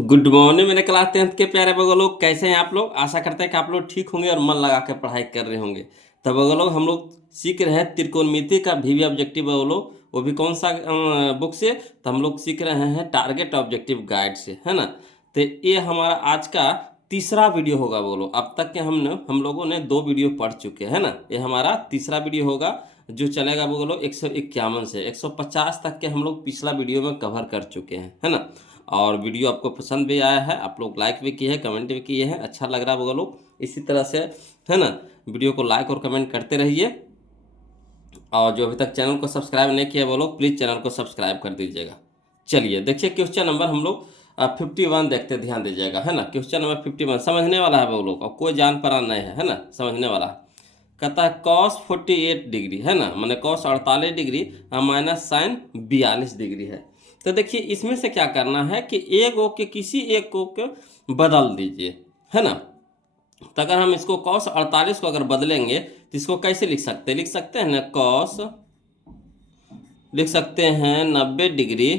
Good morning मेरे class 10th के प्यारे बगल लोग, कैसे हैं आप लोग। आशा करते हैं कि आप लोग ठीक होंगे और मन लगा के पढ़ाई कर रहे होंगे। तब बगल लोग हम लोग सीख रहे हैं त्रिकोणमिति का वीवी ऑब्जेक्टिव बगल लोग, वो भी कौन सा बुक से। तो हम लोग सीख रहे हैं टारगेट ऑब्जेक्टिव गाइड से, है ना। तो ये हमारा आज का तीसरा वीडियो होगा बोलो। अब तक के हम लोगों ने 2 वीडियो पढ़ चुके हैं ना। ये हमारा तीसरा वीडियो होगा जो चलेगा बोलो 151 से 150 तक के हम लोग पिछला वीडियो में कवर कर चुके हैं, है ना। और वीडियो आपको पसंद भी आया है, आप लोग लाइक भी किए हैं, कमेंट भी किए हैं, अच्छा लग रहा होगा लोग। इसी तरह से, है ना, वीडियो को लाइक और कमेंट करते रहिए। और जो अभी तक चैनल को सब्सक्राइब नहीं किया वो लोग प्लीज़ चैनल को सब्सक्राइब कर दीजिएगा। चलिए देखिए क्वेश्चन नंबर हम लोग 51 देखते, ध्यान दीजिएगा, है ना। क्वेश्चन नंबर 51 समझने वाला है वो लोग, और कोई जान पड़ा नहीं है ना, समझने वाला है। कहता है cos 48 डिग्री, है ना, मैंने cos 48 degree minus sine 42 degree है। तो देखिए इसमें से क्या करना है कि एक को के किसी एक को के बदल दीजिए, है ना। तो अगर हम इसको cos 48 को अगर बदलेंगे तो इसको कैसे लिख सकते हैं ना, cos लिख सकते हैं 90 डिग्री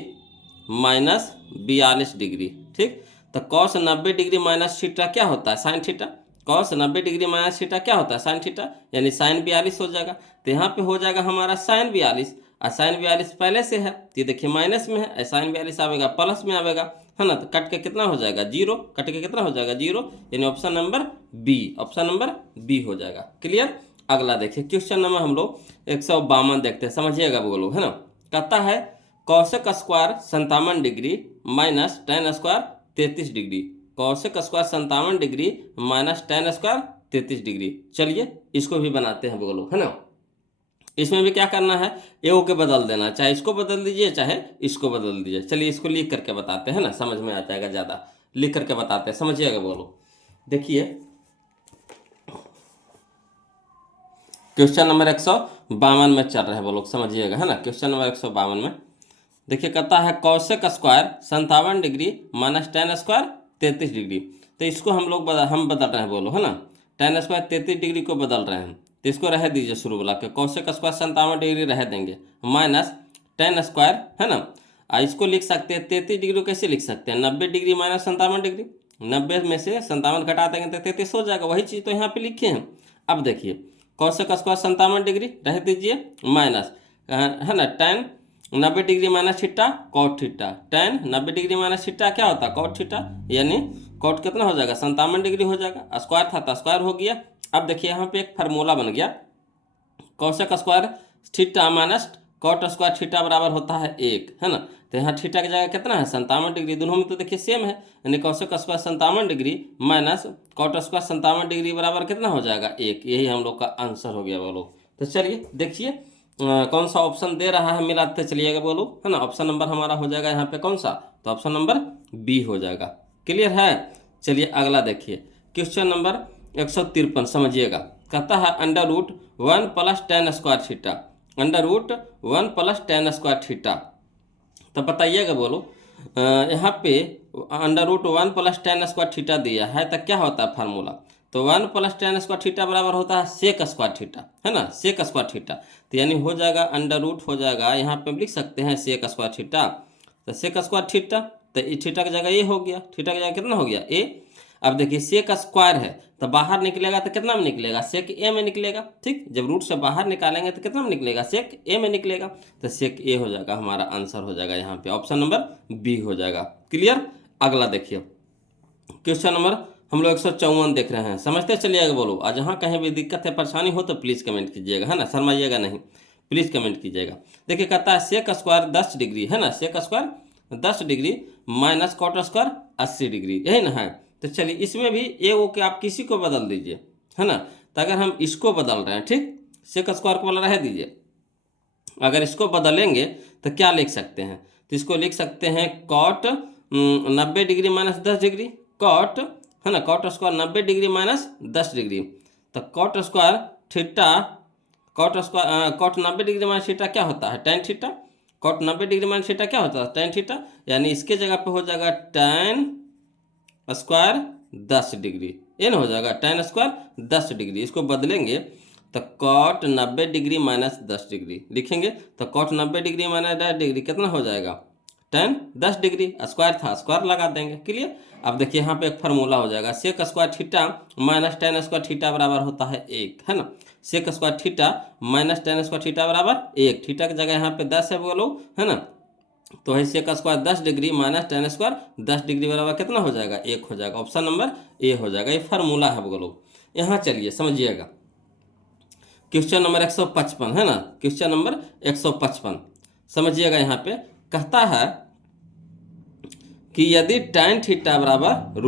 माइनस 42 डिग्री, ठीक। तो cos 90 डिग्री माइनस थीटा क्या होता है, sine theta. cos 90 degree minus theta क्या होता है, साइन थीटा, यानी साइन 42 हो जाएगा। तो यहाँ पे हो जाएगा हमारा साइन 42, और साइन 42 पहले से है तो ये देखिए माइनस में है, साइन 42 आवेगा प्लस में आवेगा, है ना। तो कट के कितना हो जाएगा, जीरो, कट के कितना हो जाएगा, जीरो, यानी option number B, option number B हो जाएगा। क्लियर। अगला देखिए क्वेश्चन नंबर हम लोग 152 देखते हैं, समझिएगा बोलो, है ना। कहता है Kaushik square 57 degree minus tan square 33 degree. Kaushik square 57 degree minus tan square 33 degree. चलिए इसको भी बनाते हैं बोलो, है ना। इसमें भी क्या करना है, ए के बदल देना, चाहे इसको बदल दीजिए चाहे इसको बदल दीजिए। चलिए इसको लिख करके बताते हैं ना, समझ में आ जाएगा ज़्यादा। लिख करके बताते हैं, समझिएगा बोलो। देखिए क्वेश्चन नंबर 152 में चल रहे हैं वो लोग, समझिएगा, है ना। क्वेश्चन नंबर 152 में देखिए कहता है Kaushik square 57 degree minus tan square 33 degree. तो इसको हम बदल रहे हैं बोलो, है ना। टेन स्क्वायर 33 डिग्री को बदल रहे हैं, तो इसको रह दीजिए शुरू वाला के, कौशिक स्क्वायर 57 डिग्री रह देंगे, माइनस टेन स्क्वायर, है ना। इसको लिख सकते हैं 33 डिग्री को कैसे लिख सकते हैं, 90 डिग्री माइनस 57 डिग्री, 90 में से 57 घटा देंगे तो 33 हो जाएगा, वही चीज़ तो यहाँ पे लिखे हैं। अब देखिए कौशिक स्क्वायर 57 डिग्री रह दीजिए, माइनस, है ना, tan 90 degree minus theta cot theta, tan 90 degree minus theta क्या होता है, कॉट थीटा, यानी कॉट कितना हो जाएगा, 57 डिग्री हो जाएगा। स्क्वायर था तो स्क्वायर हो गया। अब देखिए यहाँ पे एक फार्मूला बन गया, cosec square theta minus cot square theta बराबर होता है 1, है ना। तो यहाँ थीटा की जगह कितना है, 57 डिग्री, दोनों में तो देखिए सेम है, यानी cosec square 57 degree minus cot square 57 degree बराबर कितना हो जाएगा 1। यही हम लोग का आंसर हो गया बोलो। तो चलिए देखिए कौन सा ऑप्शन दे रहा है, मिलाते चलिएगा बोलो, है ना। ऑप्शन नंबर हमारा हो जाएगा यहाँ पे कौन सा, तो ऑप्शन नंबर बी हो जाएगा। क्लियर है। चलिए अगला देखिए क्वेश्चन नंबर 153 समझिएगा। कहता है under root 1 plus tan square theta, under root 1 plus tan square theta. तो बताइएगा बोलो यहाँ पे under root 1 plus tan square theta दिया है तो क्या होता है फार्मूला, तो 1 प्लस टेन स्क्वायर थीटा बराबर होता है सेक स्क्वायर थीटा, है ना, सेक स्क्वायर थीटा। तो यानी हो जाएगा अंडर रूट हो जाएगा, यहाँ पे हम लिख सकते हैं सेक स्क्वायर थीटा। तो सेक स्क्वायर थीटा, तो थीटा की जगह ये हो गया, थीटा की जगह कितना हो गया ए। अब देखिए सेक स्क्वायर है तो बाहर निकलेगा तो कितना में निकलेगा, सेक ए में निकलेगा, ठीक। जब रूट से बाहर निकालेंगे तो कितना में निकलेगा, सेक ए में निकलेगा। तो सेक ए हो जाएगा, हमारा आंसर हो जाएगा यहाँ पे ऑप्शन नंबर बी हो जाएगा। क्लियर। अगला देखिए क्वेश्चन नंबर हम लोग 154 देख रहे हैं, समझते चलिएगा बोलो। और जहाँ कहीं भी दिक्कत है परेशानी हो तो प्लीज़ कमेंट कीजिएगा, है ना, शर्माइएगा नहीं, प्लीज़ कमेंट कीजिएगा। देखिए कहता है सेक स्क्वायर 10 डिग्री, है ना, sec square 10 degree minus cot square 80 degree, यही ना है। तो चलिए इसमें भी ए ओ के आप किसी को बदल दीजिए, है ना। तो अगर हम इसको बदल रहे हैं, ठीक, सेक स्क्वायर को वाला रह दीजिए, अगर इसको बदलेंगे तो क्या लिख सकते हैं, तो इसको लिख सकते हैं cot 90 degree minus 10 degree, cot, है ना, cot square 90 degree minus 10 degree. तो cot square theta, cot 90 degree minus theta क्या होता है, tan theta, cot 90 degree minus theta क्या होता है, टेन थीटा, यानी इसके जगह पे हो जाएगा टेन स्क्वायर 10 डिग्री, ये ना हो जाएगा टेन स्क्वायर 10 डिग्री। इसको बदलेंगे तो कॉट 90 डिग्री माइनस 10 डिग्री लिखेंगे, तो कॉट 90 डिग्री माइनस 10 डिग्री कितना हो जाएगा, tan 10 डिग्री, स्क्वायर था स्क्वायर लगा देंगे। क्लियर। अब देखिए यहाँ पे एक फार्मूला हो जाएगा, sec square theta minus tan square theta बराबर होता है 1, है ना। Sec square theta minus tan square theta बराबर 1, थीटा की जगह यहाँ पे 10 है वो लोग, है ना। तो है sec square 10 degree minus tan square 10 degree बराबर कितना हो जाएगा, 1 हो जाएगा। ऑप्शन नंबर ए हो जाएगा, ये फार्मूला है वो लोग। यहाँ चलिए समझिएगा, क्वेश्चन नंबर 155 है ना, क्वेश्चन नंबर 155 समझिएगा। यहाँ पे कहता है कि यदि tan थीटा बराबर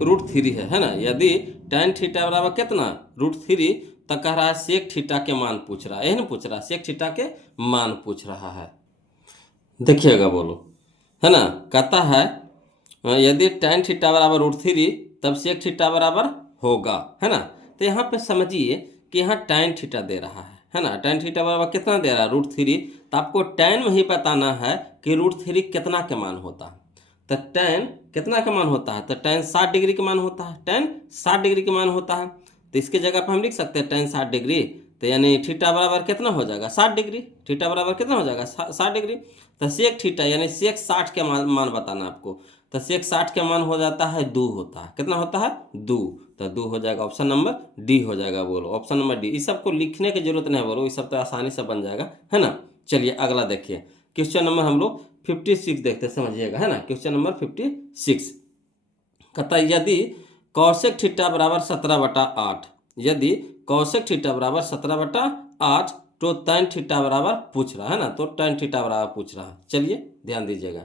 रूट थ्री है ना, यदि tan थीटा बराबर कितना √3, तो कह रहा है सेक थीटा के मान पूछ रहा है, यही ना पूछ रहा है, सेक थीटा के मान पूछ रहा है। देखिएगा बोलो, है ना। कहता है यदि tan थीटा बराबर √3 तब सेक थीटा बराबर होगा, है ना। तो यहाँ पे समझिए कि यहाँ tan थीटा दे रहा है ना, tan थीटा बराबर कितना दे रहा है √3, तो आपको tan में ही बताना है कि √3 कितना के मान होता है। तो tan कितना का मान होता है, तो tan 60 डिग्री के मान होता है, tan 60 डिग्री के मान होता है। तो इसके जगह पर हम लिख सकते हैं tan 60 डिग्री, तो यानी थीटा बराबर कितना हो जाएगा 60 डिग्री, थीटा बराबर कितना हो जाएगा 60 डिग्री। तो सेक थीटा यानी सेक 60 के मान बताना आपको, तो सेक 60 के मान हो जाता है 2 होता है, कितना होता है 2, तो 2 हो जाएगा, ऑप्शन नंबर डी हो जाएगा। बोलो ऑप्शन नंबर डी, इस सबको लिखने की जरूरत नहीं है, बोलो ये सब तो आसानी से बन जाएगा, है ना। चलिए अगला देखिए, क्वेश्चन नंबर हम लोग 56 देखते समझिएगा, है ना। क्वेश्चन नंबर 56 कहता है यदि कौशिक थीटा बराबर 17/8, यदि कौशिक थीटा बराबर 17/8 तो tan थीटा बराबर पूछ रहा है ना, तो tan थीटा बराबर पूछ रहा है। चलिए ध्यान दीजिएगा,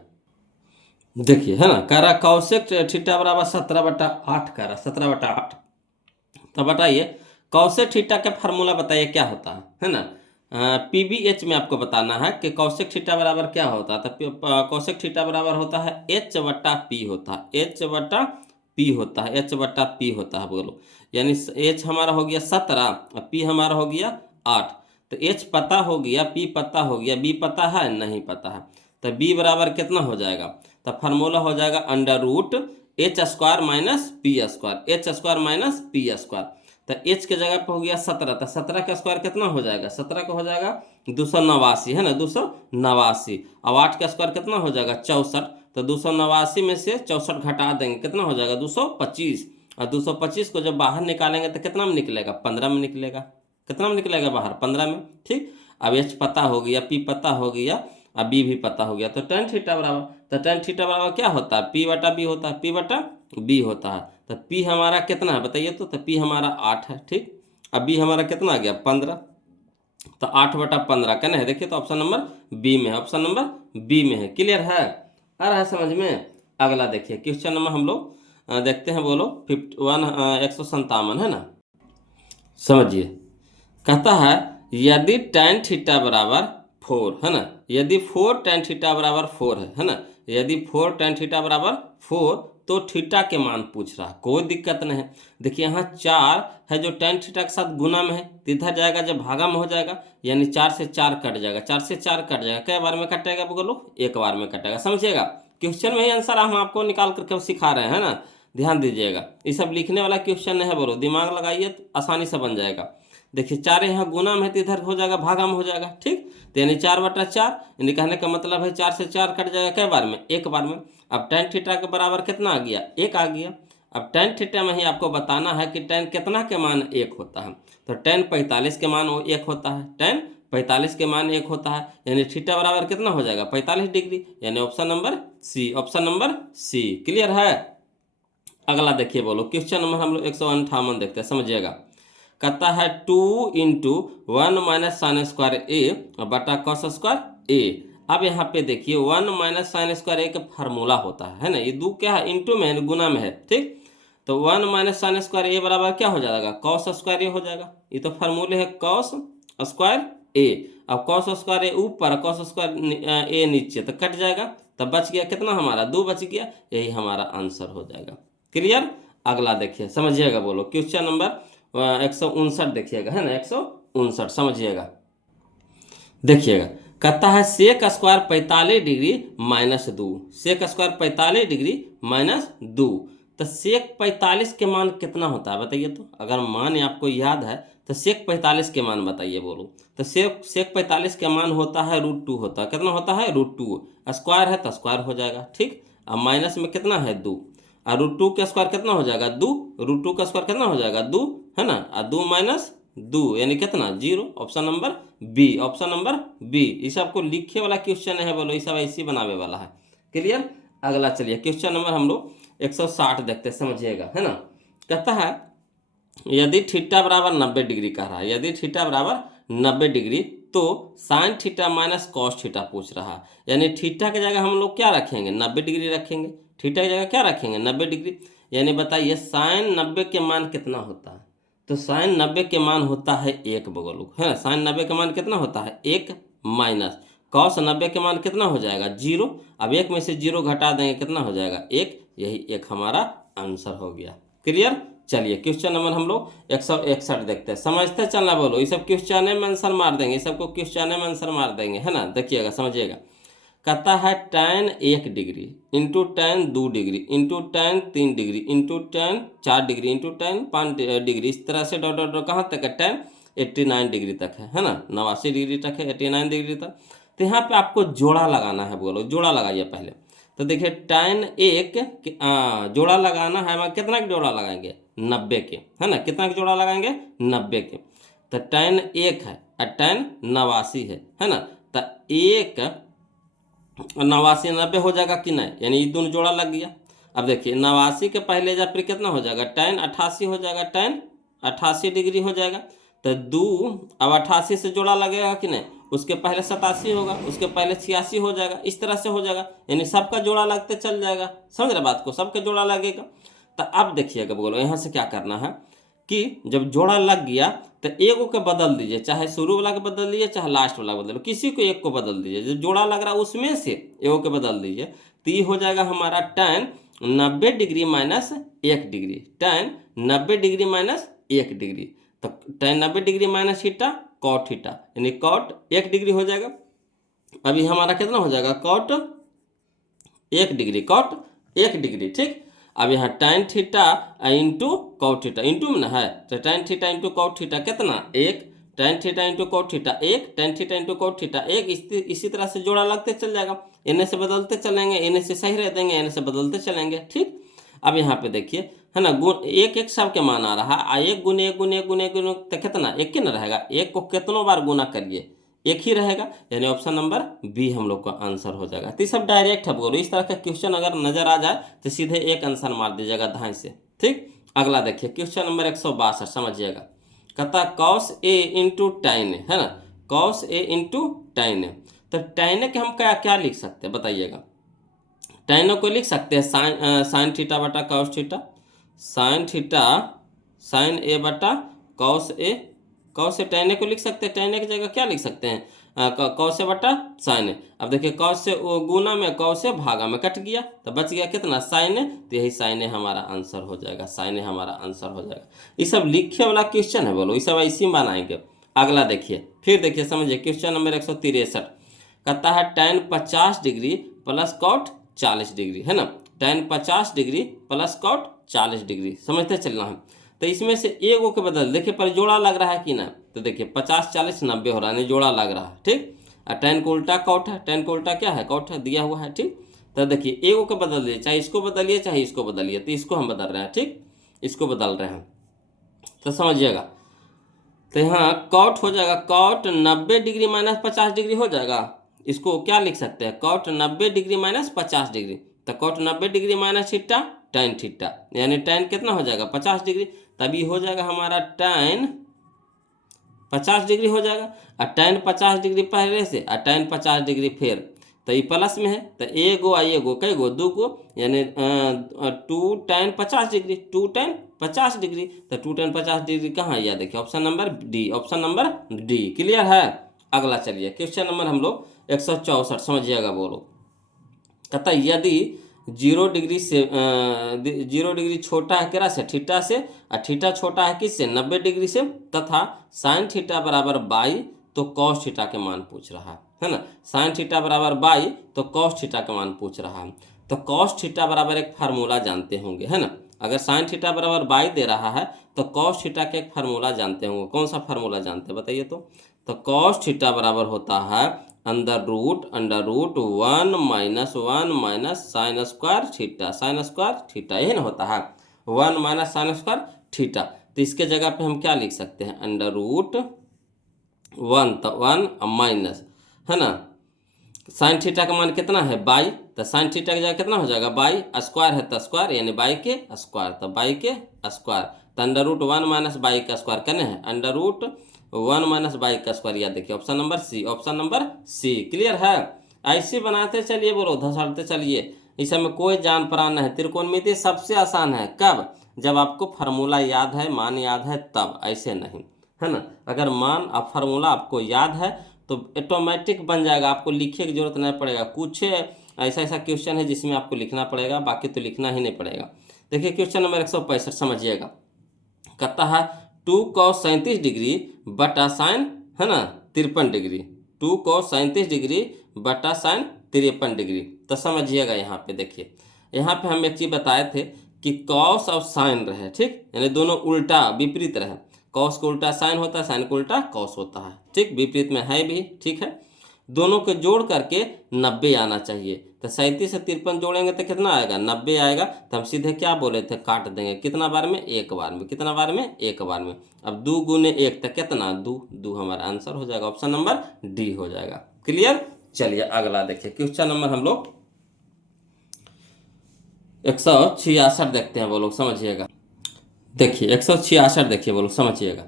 देखिए है ना, कह रहा कौशिक थीटा बराबर 17/8 कह रहा 17/8। तो बताइए कौशिक थीटा का फार्मूला बताइए क्या होता है ना। PBH में आपको बताना है कि कौशिक थीटा बराबर क्या होता है। तो कौशिक थीटा बराबर होता है H/P होता है, H/P होता है, H/P होता है। बोलो यानी H हमारा हो गया 17 और P हमारा हो गया 8। तो H पता हो गया, P पता हो गया, B पता है नहीं पता है, तो B बराबर कितना हो जाएगा, तो फार्मूला हो जाएगा √H² minus P², H² minus P²। तो H के जगह पर हो गया 17, तो 17 का स्क्वायर कितना हो जाएगा, 17 का हो जाएगा 289, है ना, 289। अब 8 का स्क्वायर कितना हो जाएगा 64, तो 289 में से 64 घटा देंगे, कितना हो जाएगा 225, और 225 को जब बाहर निकालेंगे तो कितना में निकलेगा 15 में निकलेगा, कितना में निकलेगा बाहर 15 में। ठीक, अब H पता हो गया, P पता हो गया, अब B भी पता हो गया, तो tan थीटा बराबर, तो tan थीटा बराबर क्या होता है P/B होता है, P/B होता है। तो P हमारा कितना है बताइए, तो P हमारा 8 है। ठीक, अब B हमारा कितना आ गया 15, तो 8/15 कहना है, देखिए तो ऑप्शन नंबर बी में है, ऑप्शन नंबर बी में है। क्लियर है, आ रहा है समझ में। अगला देखिए क्वेश्चन नंबर हम लोग देखते हैं, बोलो 157 है ना, समझिए। कहता है यदि tan थीटा बराबर 4 है ना, यदि 4 tan थीटा बराबर 4 है ना, यदि 4 tan थीटा बराबर 4 तो थीटा के मान पूछ रहा है, कोई दिक्कत नहीं है। देखिए यहाँ 4 है जो tan थीटा के साथ गुना में है, तो इधर जाएगा जब भागा में हो जाएगा, यानी 4 से 4 कट जाएगा, 4 से 4 कट जाएगा, कई बार में कटेगा बोलो, एक बार में कटेगा, समझिएगा। क्वेश्चन में ही आंसर हम आपको निकाल करके सिखा रहे हैं ना, ध्यान दीजिएगा। ये सब लिखने वाला क्वेश्चन नहीं है, बोलो दिमाग लगाइए तो आसानी से बन जाएगा। देखिए 4 यहाँ गुना में है तो इधर हो जाएगा भागा में हो जाएगा। ठीक, तो यानी 4/4, यानी कहने का मतलब है 4 से 4 कट जाएगा, कई बार में एक बार में। अब tan थीटा के बराबर कितना आ गया 1 आ गया। अब tan थीटा में ही आपको बताना है कि tan कितना के मान 1 होता है, तो tan 45 के मान 1 होता है, tan 45 के मान 1 होता है, यानी थीटा बराबर कितना हो जाएगा 45 डिग्री, यानी option number C, option number C. Clear है। अगला देखिए, बोलो क्वेश्चन नंबर हम लोग 158 देखते हैं, समझिएगा। कहता है 2 × 1 माइनस साइन स्क्वायर ए बटा कॉस स्क्वायर ए। अब यहाँ पे देखिए 1 माइनस साइन स्क्वायर ए का फार्मूला होता है ना, ये 2 क्या है इंटू में है, गुना में है। ठीक, तो 1 माइनस साइन स्क्वायर ए बराबर क्या हो जाएगा कॉस स्क्वायर ए हो जाएगा, ये तो फार्मूले है कॉस स्क्वायर ए। अब कॉस स्क्वायर ए ऊपर, कॉस स्क्वायर ए नीचे, तो कट जाएगा, तब बच गया कितना हमारा 2 बच गया, यही हमारा आंसर हो जाएगा। क्लियर। अगला देखिए समझिएगा, बोलो क्वेश्चन नंबर 159 देखिएगा, है ना 159 समझिएगा। देखिएगा कहता है sec square 45 degree minus 2, sec square 45 degree minus 2, तो सेक 45 के मान कितना होता है बताइए। तो अगर मान आपको याद है तो सेक 45 के मान बताइए बोलो। तो सेक 45 का मान होता है √2 होता है, कितना होता है √2, स्क्वायर है तो स्क्वायर हो जाएगा, ठीक। अब माइनस में कितना है 2, और √2 का स्क्वायर कितना हो जाएगा 2, √2 का स्क्वायर कितना हो जाएगा 2, है ना, और 2 माइनस 2 यानी कितना 0। Option number B, option number B. इस आपको लिखे वाला क्वेश्चन है बोलो, ये सब ऐसे बनावे वाला है। क्लियर। अगला चलिए क्वेश्चन नंबर हम लोग 160 देखते हैं, समझिएगा, है ना। कहता है यदि थीटा बराबर 90 डिग्री कह रहा है, यदि थीटा बराबर 90 डिग्री तो sine theta minus cos theta पूछ रहा है। यानी थीटा की जगह हम लोग क्या रखेंगे 90 डिग्री रखेंगे, थीटा की जगह क्या रखेंगे 90 डिग्री। यानी बताइए साइन 90 के मान कितना होता है। तो साइन 90 के मान होता है 1 बगल, है ना। साइन 90 के मान कितना होता है 1, माइनस कॉस 90 के मान कितना हो जाएगा 0। अब 1 में से 0 घटा देंगे कितना हो जाएगा 1, यही एक हमारा आंसर हो गया। क्लियर। चलिए क्वेश्चन नंबर हम लोग 161 देखते हैं, समझते चलना बोलो। ये सब क्वेश्चन में आंसर मार देंगे, सबको क्वेश्चन में आंसर मार देंगे, है ना। देखिएगा समझिएगा। कहता है tan 1 degree into tan 2 degree into tan 3 degree into tan 4 degree into tan 5 degree, इस तरह से डॉट डॉट डॉट कहाँ तक है tan 89 डिग्री तक है ना, 89 डिग्री तक है, 89 डिग्री तक। तो यहाँ पे आपको जोड़ा लगाना है बोलो, जोड़ा लगाइए पहले। तो देखिए tan 1 जोड़ा लगाना है, हम कितना का जोड़ा लगाएंगे 90 के, है ना। कितना का जोड़ा लगाएंगे 90 के। तो tan 1 है और tan 89 है ना। तो 1 89 90 हो जाएगा कि नहीं, यानी ये दोनों जोड़ा लग गया। अब देखिए 89 के पहले जा फिर कितना हो जाएगा tan 88 हो जाएगा, tan 88 डिग्री हो जाएगा। तो 2 अब 88 से जोड़ा लगेगा कि नहीं, उसके पहले 87 होगा, उसके पहले 86 हो जाएगा, इस तरह से हो जाएगा। यानी सबका जोड़ा लगते चल जाएगा, समझ रहे बात को, सबका जोड़ा लगेगा। तो अब देखिएगा बोलो यहाँ से क्या करना है कि जब जोड़ा लग गया तो एगो के बदल दीजिए, चाहे शुरू वाला के बदल दीजिए चाहे लास्ट वाला बदल, किसी को एक को बदल दीजिए। जब जोड़ा लग रहा है उसमें से एगो के बदल दीजिए। तो ये हो जाएगा हमारा tan 90 degree minus 1 degree, tan 90 degree minus 1 degree. तो tan 90 degree minus theta cot theta, यानी कॉट 1 डिग्री हो जाएगा। अभी हमारा कितना हो जाएगा कॉट 1 डिग्री, कॉट 1 डिग्री, ठीक। अब यहाँ tan theta into cot theta, into में ना है, तो tan theta into cot theta कितना 1, tan theta into cot theta 1, tan theta into cot theta 1। इसी तरह से जोड़ा लगते चल जाएगा, इन्हें से बदलते चलेंगे, इन्हें से सही रह देंगे, इन्हें से बदलते चलेंगे, ठीक। अब यहाँ पे देखिए, है ना, गुण एक एक सब के मान आ रहा है, 1 गुने 1 गुने 1 गुने 1 गुने तो कितना 1 ही ना रहेगा, 1 को कितनों बार गुना करिए 1 ही रहेगा। यानी ऑप्शन नंबर बी हम लोग का आंसर हो जाएगा। तो सब डायरेक्ट है बोलो, इस तरह का क्वेश्चन अगर नजर आ जाए तो सीधे एक आंसर मार दीजिएगा धाई से, ठीक। अगला देखिए क्वेश्चन नंबर 162 समझिएगा। कहता cos a इंटू tan, है ना, cos a इंटू tan। तो tan के हम क्या क्या लिख सकते हैं बताइएगा। tan को लिख सकते हैं साइन थीटा बटा cos theta, sine theta sine A बटा कॉस ए, कॉस से tan को लिख सकते हैं। tan की जगह क्या लिख सकते हैं कॉस से बटा साइन ए। अब देखिए कॉस से गुना में, कॉस से भागा में कट गया तो बच गया कितना साइन ए। तो यही साइन ए हमारा आंसर हो जाएगा, साइन ए हमारा आंसर हो जाएगा। ये सब लिखे वाला क्वेश्चन है बोलो, ये सब ऐसे ही बनाएंगे। अगला देखिए, फिर देखिए समझिए क्वेश्चन नंबर 163। कहता है tan 50 degree plus cot 40 degree, है ना। tan 50 degree plus cot 40 degree, समझते चलना है। तो इसमें से एगो के बदल देखिए पर जोड़ा लग रहा है कि ना। तो देखिए 50 40 90 हो रहा है, जोड़ा लग रहा है, ठीक। और tan को उल्टा कॉट है, tan को उल्टा क्या है कॉट है, दिया हुआ है, ठीक। तो देखिए एगो के बदल दिए, चाहे इसको बदलिए चाहे इसको बदलिए। तो इसको हम बदल रहे हैं, ठीक, इसको बदल रहे हैं, तो समझिएगा। तो यहाँ कॉट हो जाएगा, कॉट 90 डिग्री माइनस 50 डिग्री हो जाएगा। इसको क्या लिख सकते हैं कॉट 90 डिग्री माइनस 50 डिग्री। तो cot 90 degree minus theta tan theta, यानी tan कितना हो जाएगा 50 डिग्री। तभी हो जाएगा हमारा tan 50 डिग्री हो जाएगा। और tan 50 डिग्री पहले से और tan 50 डिग्री फिर, तो ये प्लस में है। तो एगो एगो कई गो 2 को, यानी 2 tan 50 डिग्री, 2 tan 50 डिग्री। तो 2 tan 50 डिग्री कहाँ है, देखिए option number D, option number D. Clear है। अगला चलिए क्वेश्चन नंबर हम लोग 164 समझिएगा बोलो। कहता यदि 0 डिग्री से 0 डिग्री छोटा है केरा से थीटा से, और थीटा छोटा है किससे 90 डिग्री से, तथा साइन थीटा बराबर 22 तो कॉस थीटा के मान पूछ रहा है ना। साइन थीटा बराबर 22 तो कॉस थीटा का मान पूछ रहा है। तो कॉस थीटा बराबर एक फार्मूला जानते होंगे, है ना। अगर साइन थीटा बराबर बाई दे रहा है तो कॉस थीटा का एक फार्मूला जानते होंगे। कौन सा फार्मूला जानते हैं बताइए तो कॉस थीटा बराबर होता है under root 1 minus sine square theta, यही ना होता है 1 माइनस साइन स्क्वायर थीटा। तो इसके जगह पे हम क्या लिख सकते हैं, अंडर रूट 1 तो 1 माइनस, है ना, साइन थीटा का मान कितना है बाई, तो साइन थीटा की जगह कितना हो जाएगा बाई, स्क्वायर है तो स्क्वायर यानी बाई के स्क्वायर, तो बाई के स्क्वायर, तो अंडर रूट 1 माइनस बाई का स्क्वायर करने हैं, अंडर रूट 1 माइनस बाई का स्क्वायर। याद देखिए option number C, option number C. Clear है, ऐसे बनाते चलिए, बोलो धसाड़ते चलिए, इस में कोई जान प्राण नहीं। त्रिकोणमिति सबसे आसान है, कब, जब आपको फार्मूला याद है, मान याद है तब, ऐसे नहीं, है ना। अगर मान आप फार्मूला आपको याद है तो ऑटोमेटिक बन जाएगा, आपको लिखने की जरूरत नहीं पड़ेगा। कुछ ऐसा क्वेश्चन है जिसमें आपको लिखना पड़ेगा, बाकी तो लिखना ही नहीं पड़ेगा। देखिए क्वेश्चन नंबर 165 समझिएगा, कहता है 2 cos 37 डिग्री बटा साइन, है ना, 53 डिग्री, 2 cos 37 डिग्री बटा साइन 53 डिग्री। तो समझिएगा यहाँ पे देखिए, यहाँ पे हम एक चीज़ बताए थे कि कॉस और साइन रहे, ठीक, यानी दोनों उल्टा विपरीत रहे। कॉस को उल्टा साइन होता है, साइन को उल्टा कॉस होता है, ठीक, विपरीत में है भी, ठीक है। दोनों को जोड़ करके 90 आना चाहिए। तो 37 से 53 जोड़ेंगे तो कितना आएगा, 90 आएगा। तो हम सीधे क्या बोले थे, काट देंगे, कितना बार में, एक बार में, कितना बार में, एक बार में। अब 2 गुने 1 तो कितना, 2 हमारा आंसर हो जाएगा, ऑप्शन नंबर डी हो जाएगा। क्लियर, चलिए अगला देखिए क्वेश्चन नंबर हम लोग 166 देखते हैं, वो लोग समझिएगा। देखिए 166 देखिए, वो लोग समझिएगा,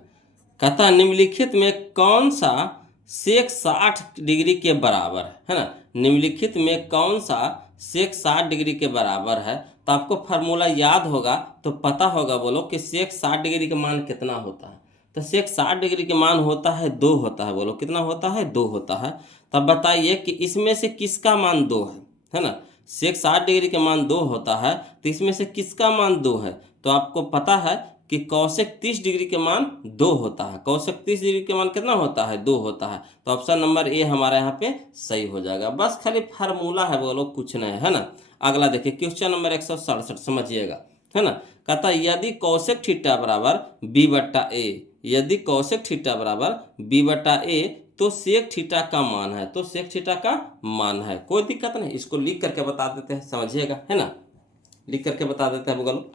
कहता निम्नलिखित में कौन सा सेक 60 डिग्री के बराबर है ना, निम्नलिखित में कौन सा सेक 60 डिग्री के बराबर है। तो आपको फार्मूला याद होगा तो पता होगा, बोलो कि सेक 60 डिग्री का मान कितना होता है। तो सेक 60 डिग्री के मान होता है 2 होता है, बोलो कितना होता है, 2 होता है। तब बताइए कि इसमें से किसका मान 2 है ना, सेक 60 डिग्री के मान 2 होता है, तो इसमें से किसका मान 2 है। तो आपको पता है कि कौशिक 30 डिग्री के मान 2 होता है, कौशिक 30 डिग्री के मान कितना होता है, 2 होता है। तो ऑप्शन नंबर ए हमारा यहाँ पे सही हो जाएगा। बस खाली फार्मूला है, बोलो कुछ नहीं, है ना। अगला देखिए क्वेश्चन नंबर 167 समझिएगा, है ना, कहता यदि कौशिक थीटा बराबर बी बट्टा ए, यदि कौशिक थीटा बराबर बी बट्टा ए तो सेक थीटा का मान है, तो सेक थीटा का मान है, कोई दिक्कत नहीं, इसको लिख करके बता देते हैं, समझिएगा, है ना, लिख करके बता देते हैं बोलो।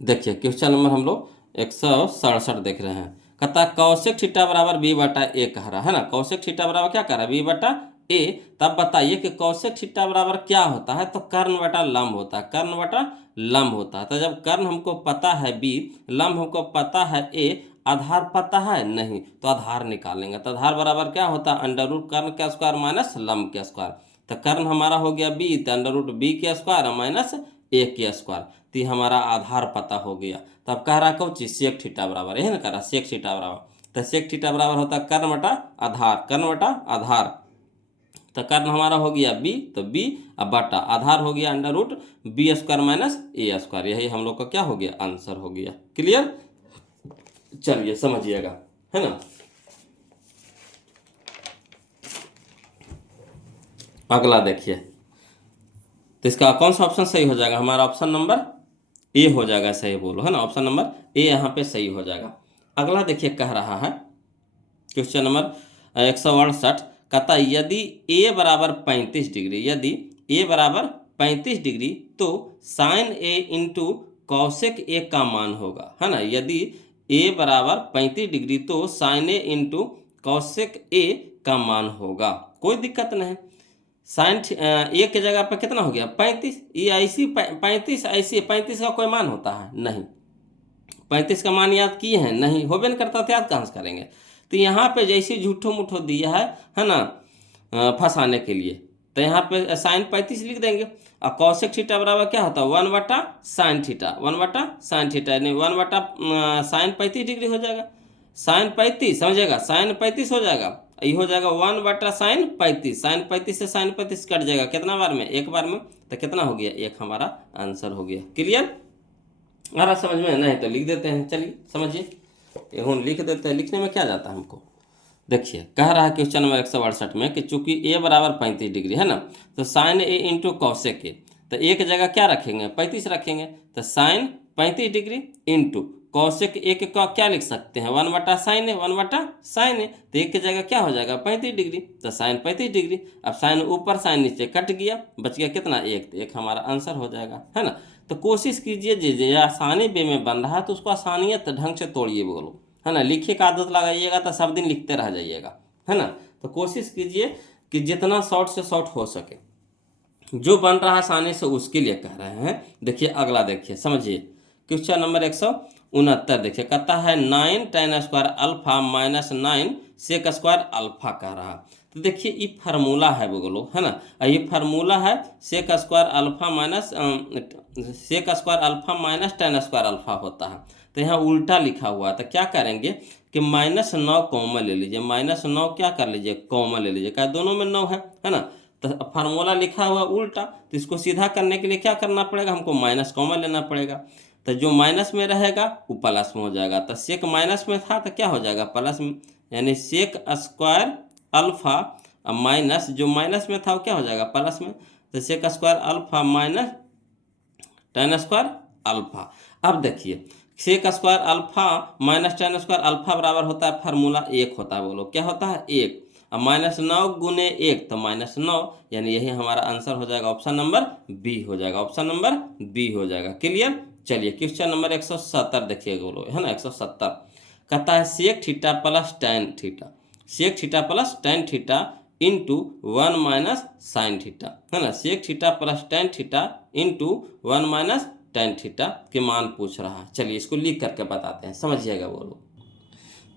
देखिए क्वेश्चन नंबर हम लोग 167 देख रहे हैं, कहता कौशिक थीटा बराबर बी बटा ए कह रहा है ना, कौशिक थीटा बराबर क्या कह रहा है, बी बटा ए। तब बताइए कि कौशिक थीटा बराबर क्या होता है, तो कर्ण बटा लंब होता है, कर्ण बटा लंब होता है। तो जब कर्ण हमको पता है बी, लंब हमको पता है ए, आधार पता है नहीं, तो आधार निकालेंगे। तो आधार बराबर क्या होता है, अंडर रूट कर्ण के स्क्वायर माइनस लंब के स्क्वायर। तो कर्ण हमारा हो गया बी, तो अंडर रूट बी के स्क्वायर माइनस ए के स्क्वायर, तो हमारा आधार पता हो गया। तो अब कह रहा कौन चीज, सेक थीटा बराबर, यही ना कह रहा सेक थीटा बराबर। तो सेक थीटा बराबर होता है कर्ण बटा आधार, कर्ण बटा आधार। तो कर्ण हमारा हो गया बी, तो बी, अब बटा आधार हो गया under root B square minus A square, यही हम लोग का क्या हो गया, आंसर हो गया। क्लियर, चलिए समझिएगा, है ना। अगला देखिए, तो इसका कौन सा ऑप्शन सही हो जाएगा, हमारा ऑप्शन नंबर ए हो जाएगा, सही बोलो, है ना, ऑप्शन नंबर ए यहाँ पे सही हो जाएगा। अगला देखिए कह रहा है क्वेश्चन नंबर 168, कहता यदि ए बराबर 35 डिग्री, यदि ए बराबर 35 डिग्री तो साइन ए इंटू कौशिक ए का मान होगा, है ना। यदि ए बराबर 35 डिग्री तो साइन ए इंटू कौशिक ए का मान होगा, कोई दिक्कत नहीं। साइन ए के जगह पर कितना हो गया 35, ये ऐसी 35 ऐसी 35 का कोई मान होता है नहीं, 35 का मान याद किए हैं नहीं, होबे नहीं करता तो याद कहाँ से करेंगे। तो यहाँ पे जैसे झूठो मूठो दिया है ना, फंसाने के लिए, तो यहाँ पे साइन 35 लिख देंगे। और कौशिक थीटा बराबर क्या होता है 1 बटा साइन थीटा, 1 बटा साइन थीटा, यानी 1 बटा साइन 35 डिग्री हो जाएगा, साइन 35 समझेगा, साइन 35 हो जाएगा, ये हो जाएगा 1 बटा साइन 35, साइन 35 से साइन 35 कट जाएगा, कितना बार में, एक बार में, तो कितना हो गया, एक हमारा आंसर हो गया। क्लियर, आ रहा समझ में, नहीं तो लिख देते हैं, चलिए समझिए, लिख देते हैं, लिखने में क्या जाता है हमको। देखिए कह रहा है क्वेश्चन नंबर 168 में कि चूंकि ए बराबर 35 डिग्री है ना, तो साइन ए इंटू कौशिक ए, तो एक जगह क्या रखेंगे, 35 रखेंगे। तो साइन 35 डिग्री इंटू कौशिक एक का क्या लिख सकते हैं, 1/sin है, 1/sin है। तो एक की जगह क्या हो जाएगा 35 डिग्री, तो साइन 35 डिग्री। अब साइन ऊपर साइन नीचे कट गया, बच गया कितना, एक। तो एक हमारा आंसर हो जाएगा, है ना। तो कोशिश कीजिए जो आसानी वे में बन रहा है तो उसको आसानियत ढंग से तोड़िए बोलो, है ना। लिखिए का आदत लगाइएगा तो सब दिन लिखते रह जाइएगा, है ना। तो कोशिश कीजिए कि जितना शॉर्ट से शॉर्ट हो सके, जो बन रहा है आसानी से उसके लिए कह रहे हैं। देखिए अगला, देखिए समझिए क्वेश्चन नंबर 169। देखिए कहता है 9 tan square alpha minus 9 sec square alpha कह रहा। तो देखिए ये फार्मूला है बोलो, है ना। ये फार्मूला है sec square alpha minus tan square alpha होता है। तो यहाँ उल्टा लिखा हुआ है, तो क्या करेंगे कि -9 कॉमन ले लीजिए, -9 क्या कर लीजिए कॉमन ले लीजिए, क्या दोनों में 9 है ना। तो फार्मूला लिखा हुआ उल्टा, तो इसको सीधा करने के लिए क्या करना पड़ेगा, हमको माइनस कॉमन लेना पड़ेगा। तो जो माइनस में रहेगा वो प्लस में हो जाएगा। तो सेक माइनस में था तो क्या हो जाएगा प्लस में, यानी सेक स्क्वायर अल्फा माइनस जो माइनस में था वो क्या हो जाएगा प्लस में। तो sec square alpha minus tan square alpha. अब देखिए sec square alpha minus tan square alpha बराबर होता है फार्मूला 1 होता है, बोलो क्या होता है 1। अब -9 गुने 1 तो -9, यानी यही हमारा आंसर हो जाएगा, ऑप्शन नंबर बी हो जाएगा, ऑप्शन नंबर बी हो जाएगा। क्लियर। चलिए क्वेश्चन नंबर 170 देखिए बोलो, है ना। 170 कहता है sec theta plus tan theta, sec theta plus tan theta into 1 minus sine theta, है ना। Sec theta plus tan theta into 1 minus tan theta के मान पूछ रहा है। चलिए इसको लिख करके बताते हैं, समझिएगा बोलो।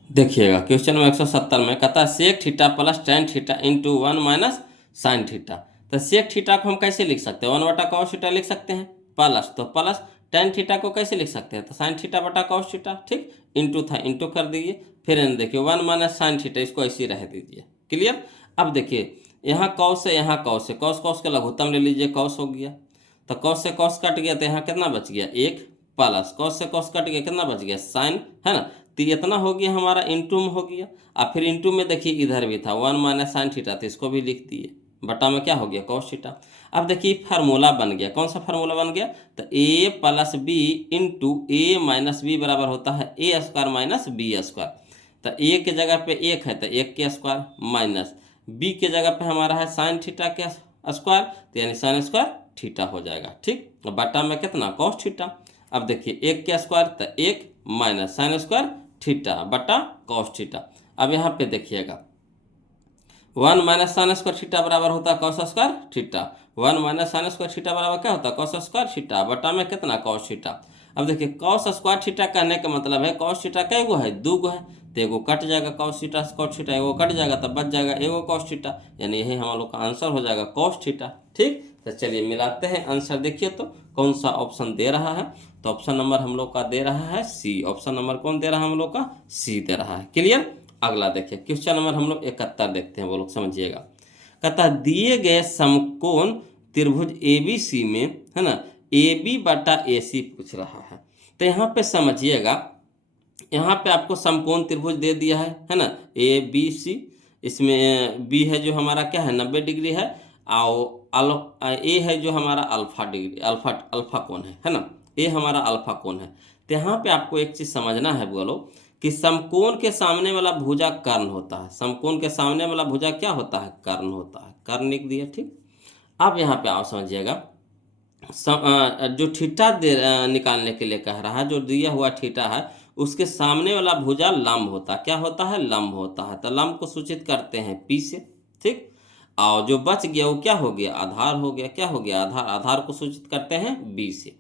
देखिएगा क्वेश्चन में 170 में कहता है sec theta plus tan theta into 1 minus sine theta. तो सेक थीटा को हम कैसे लिख सकते हैं, 1/cos थीटा लिख सकते हैं, प्लस तो प्लस tan थीटा को कैसे लिख सकते हैं, तो साइन थीटा बटा cos थीटा, ठीक। इंटू था इंटू कर दीजिए, फिर देखिए 1 माइनस साइन थीटा, इसको ऐसे ही रह दीजिए। क्लियर। अब देखिए यहाँ cos है, यहाँ cos है, cos के लघुत्तम ले लीजिए, cos हो गया। तो cos से cos कट गया, तो यहाँ कितना बच गया 1, प्लस cos से cos कट गया, कितना बच गया साइन, है ना। तो इतना हो गया हमारा इंटू में हो गया। अब फिर इंटू में देखिए इधर भी था 1 माइनस साइन थीटा, तो इसको भी लिख दिए, बटा में क्या हो गया cos थीटा। अब देखिए फार्मूला बन गया, कौन सा फार्मूला बन गया, तो a plus B into A minus B बराबर होता है A square minus B square. तो a के जगह पे 1 है तो 1 के स्क्वायर माइनस b के जगह पे हमारा है साइन थीटा के स्क्वायर, तो यानी साइन स्क्वायर थीटा हो जाएगा, ठीक। बटा में कितना cos थीटा। अब देखिए 1 के स्क्वायर तो 1 माइनस साइन स्क्वायर थीटा बटा cos थीटा। अब यहाँ पे देखिएगा 1 माइनस साइन स्क्वायर थीटा बराबर होता है cos square theta, 1 minus sine square theta बराबर क्या होता है cos स्क्वायर थीटा, बटा में कितना cos थीटा। अब देखिए cos स्क्वायर थीटा कहने का मतलब है cos थीटा कै गो है, 2 गो है, तो एगो कट जाएगा cos थीटा एगो कट जाएगा तब बच जाएगा एगो cos थीटा, यानी यही हम लोग का आंसर हो जाएगा cos थीटा, ठीक। तो चलिए मिलाते हैं आंसर। देखिए तो कौन सा ऑप्शन दे रहा है, तो ऑप्शन नंबर हम लोग का दे रहा है सी, ऑप्शन नंबर कौन दे रहा है हम लोग का सी दे रहा है। क्लियर। अगला देखिए क्वेश्चन नंबर हम लोग 71 देखते हैं, वो लोग समझिएगा। कहता है दिए गए समकोण त्रिभुज ABC में, है ना, AB बटा AC पूछ रहा है। तो यहाँ पे समझिएगा, यहाँ पे आपको समकोण त्रिभुज दे दिया है ना, ABC, इसमें B है जो हमारा क्या है 90 डिग्री है, और A है जो हमारा अल्फा डिग्री अल्फा कोण है ना, A हमारा अल्फा कोण है। तो यहाँ पे आपको एक चीज़ समझना है बोलो कि समकोण के सामने वाला भुजा कर्ण होता है, समकोण के सामने वाला भुजा क्या होता है कर्ण होता है, कर्ण लिख दिया, ठीक। अब यहाँ पे आप समझिएगा जो थीटा निकालने के लिए कह रहा है, जो दिया हुआ थीटा है उसके सामने वाला भुजा लंब होता है, क्या होता है लंब होता है। तो लंब को सूचित करते हैं P से, ठीक। और जो बच गया वो क्या हो गया आधार हो गया, क्या हो गया आधार, आधार को सूचित करते हैं B से।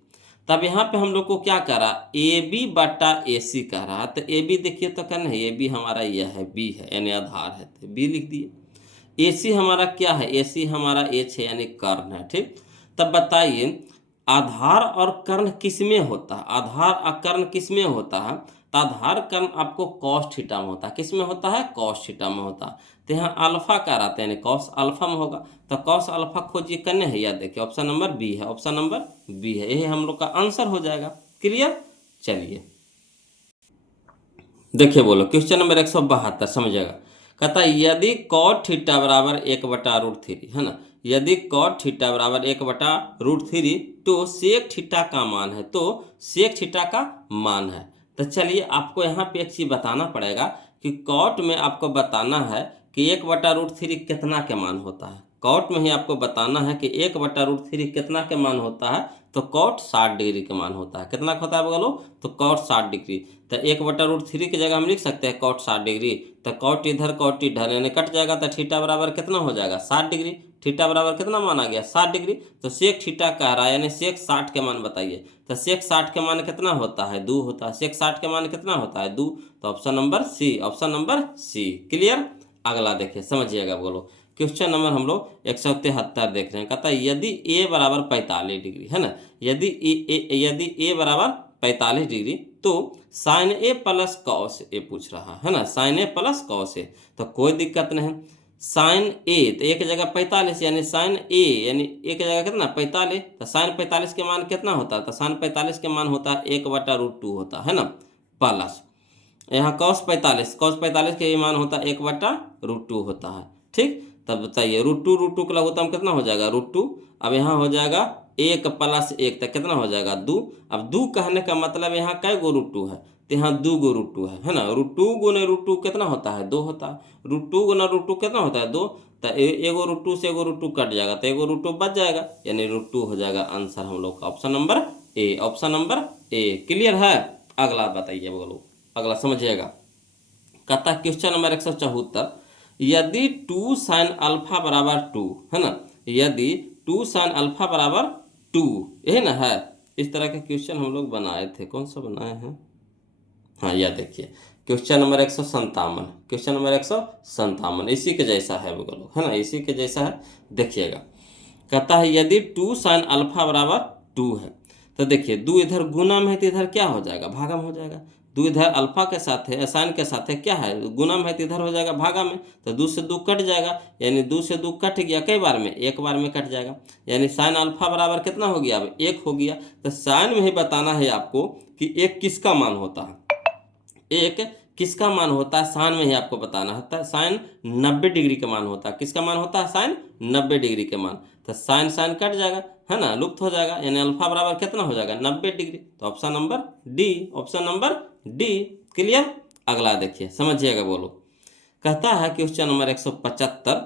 तब यहाँ पे हम लोग को क्या कह रहा AB बटा AC कह रहा है। तो AB देखिए तो कहना है AB हमारा यह है B है यानी आधार है, तो B लिख दिए। AC हमारा क्या है, AC हमारा H है यानी कर्ण है, ठीक। तब बताइए आधार और कर्ण किसमें होता है, आधार और कर्ण किसमें होता है, तो आधार कर्ण आपको cos थीटा में होता है, किसमें होता है cos थीटा में होता है। तो यहाँ अल्फा का रहता है यानी cos अल्फा में होगा, तो cos अल्फा खोजिए करने है, याद देखिए ऑप्शन नंबर बी है, ऑप्शन नंबर बी है, यही हम लोग का आंसर हो जाएगा। क्लियर। चलिए देखिए बोलो क्वेश्चन नंबर 172 समझिएगा। कहता है यदि cot थीटा बराबर 1/√3 है ना, यदि कॉट थीटा बराबर 1/√3 तो सेक थीटा का मान है, तो सेक थीटा का मान है। तो चलिए आपको यहाँ पे एक चीज़ बताना पड़ेगा कि कॉट में आपको बताना है कि 1/√3 कितना के मान होता है। कॉट में ही आपको बताना है कि 1/√3 कितना के मान होता है, तो कॉट 60 डिग्री के मान होता है। कितना होता है बोलो, तो कॉट 60 डिग्री। तो 1/√3 की जगह हम लिख सकते हैं कॉट 60 डिग्री। तो कॉट इधर यानी कट जाएगा, तो थीटा बराबर कितना हो जाएगा 60 डिग्री। थीटा बराबर कितना माना गया 60 डिग्री। तो सेक थीटा कह रहा है यानी सेक 60 के मान बताइए। तो सेक 60 के मान कितना होता है 2 होता है। सेक 60 के मान कितना होता है 2। तो option number C, option number C clear. अगला देखिए समझिएगा बोलो। क्वेश्चन नंबर हम लोग 173 देख रहे हैं। कहता है यदि ए बराबर 45 डिग्री है ना, यदि ए बराबर 45 डिग्री तो sign A plus cos A पूछ रहा है ना, sign A plus cos A. तो कोई दिक्कत नहीं, साइन ए तो एक जगह 45 यानी साइन ए यानी एक जगह कितना 45। तो साइन 45 के मान कितना होता है, तो साइन 45 के मान होता है 1/√2 होता है ना, प्लस यहाँ कॉस 45 के मान होता है 1/√2 होता है। ठीक, तब बताइए √2 का लघुत्तम कितना हो जाएगा √2। अब यहाँ हो जाएगा 1 + 1 तक कितना हो जाएगा 2। अब 2 कहने का मतलब यहाँ कै गो √2 है, तो यहाँ 2 गो √2 है ना। √2 गुने √2 कितना होता है 2 होता है। √2 गुना √2 कितना होता है 2। तो एगो √2 से एगो √2 कट जाएगा, तो एगो √2 बच जाएगा यानी √2 हो जाएगा आंसर हम लोग का ऑप्शन नंबर ए, ऑप्शन नंबर ए क्लियर है। अगला बताइए बोलो, अगला समझिएगा। कहता क्वेश्चन नंबर 174 यदि 2 साइन अल्फा बराबर 2 है ना, यदि 2 साइन अल्फा बराबर 2 यही ना है। इस तरह के क्वेश्चन हम लोग बनाए थे, कौन सा बनाए हैं, हाँ यह देखिए क्वेश्चन नंबर 157, क्वेश्चन नंबर 157 इसी के जैसा है वो लोग है ना, इसी के जैसा है। देखिएगा कहता है यदि 2 साइन अल्फा बराबर 2 है, तो देखिए 2 इधर गुना में है तो इधर क्या हो जाएगा भागा में हो जाएगा। 2 इधर अल्फा के साथ है, साइन के साथ है क्या है गुना में है तो इधर हो जाएगा भागा में। तो 2 से 2 कट जाएगा यानी 2 से 2 कट गया कई बार में, एक बार में कट जाएगा यानी साइन अल्फा बराबर कितना हो गया अब 1 हो गया। तो साइन में ही बताना है आपको कि 1 किसका मान होता है, एक किसका मान होता है साइन में ही आपको बताना है। साइन 90 डिग्री का मान होता है, किसका मान होता है साइन 90 डिग्री के मान। तो साइन साइन कट जाएगा है ना, लुप्त हो जाएगा यानी अल्फा बराबर कितना हो जाएगा 90 डिग्री। तो option number D, option number D clear. अगला देखिए समझिएगा बोलो। कहता है क्वेश्चन नंबर 175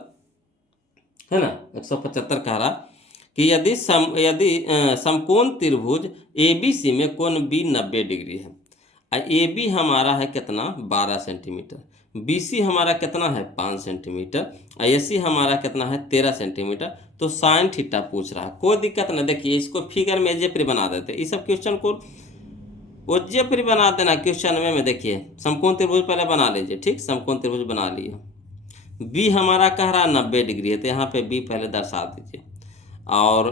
है ना, 175 कह रहा कि यदि समकोण त्रिभुज ABC में कोण B 90 डिग्री है, ए बी हमारा है कितना 12 सेंटीमीटर, BC हमारा कितना है 5 सेंटीमीटर, AC हमारा कितना है 13 सेंटीमीटर, तो साइन थीटा पूछ रहा है। कोई दिक्कत ना, देखिए इसको फिगर में एजेप्री बना देते, इस सब क्वेश्चन को ओजेप्री बना देना क्वेश्चन में देखिए समकोण त्रिभुज पहले बना लीजिए। ठीक, समकोण त्रिभुज बना लिए, बी हमारा कह रहा है 90 डिग्री है, तो यहाँ पे बी पहले दर्शा दीजिए। और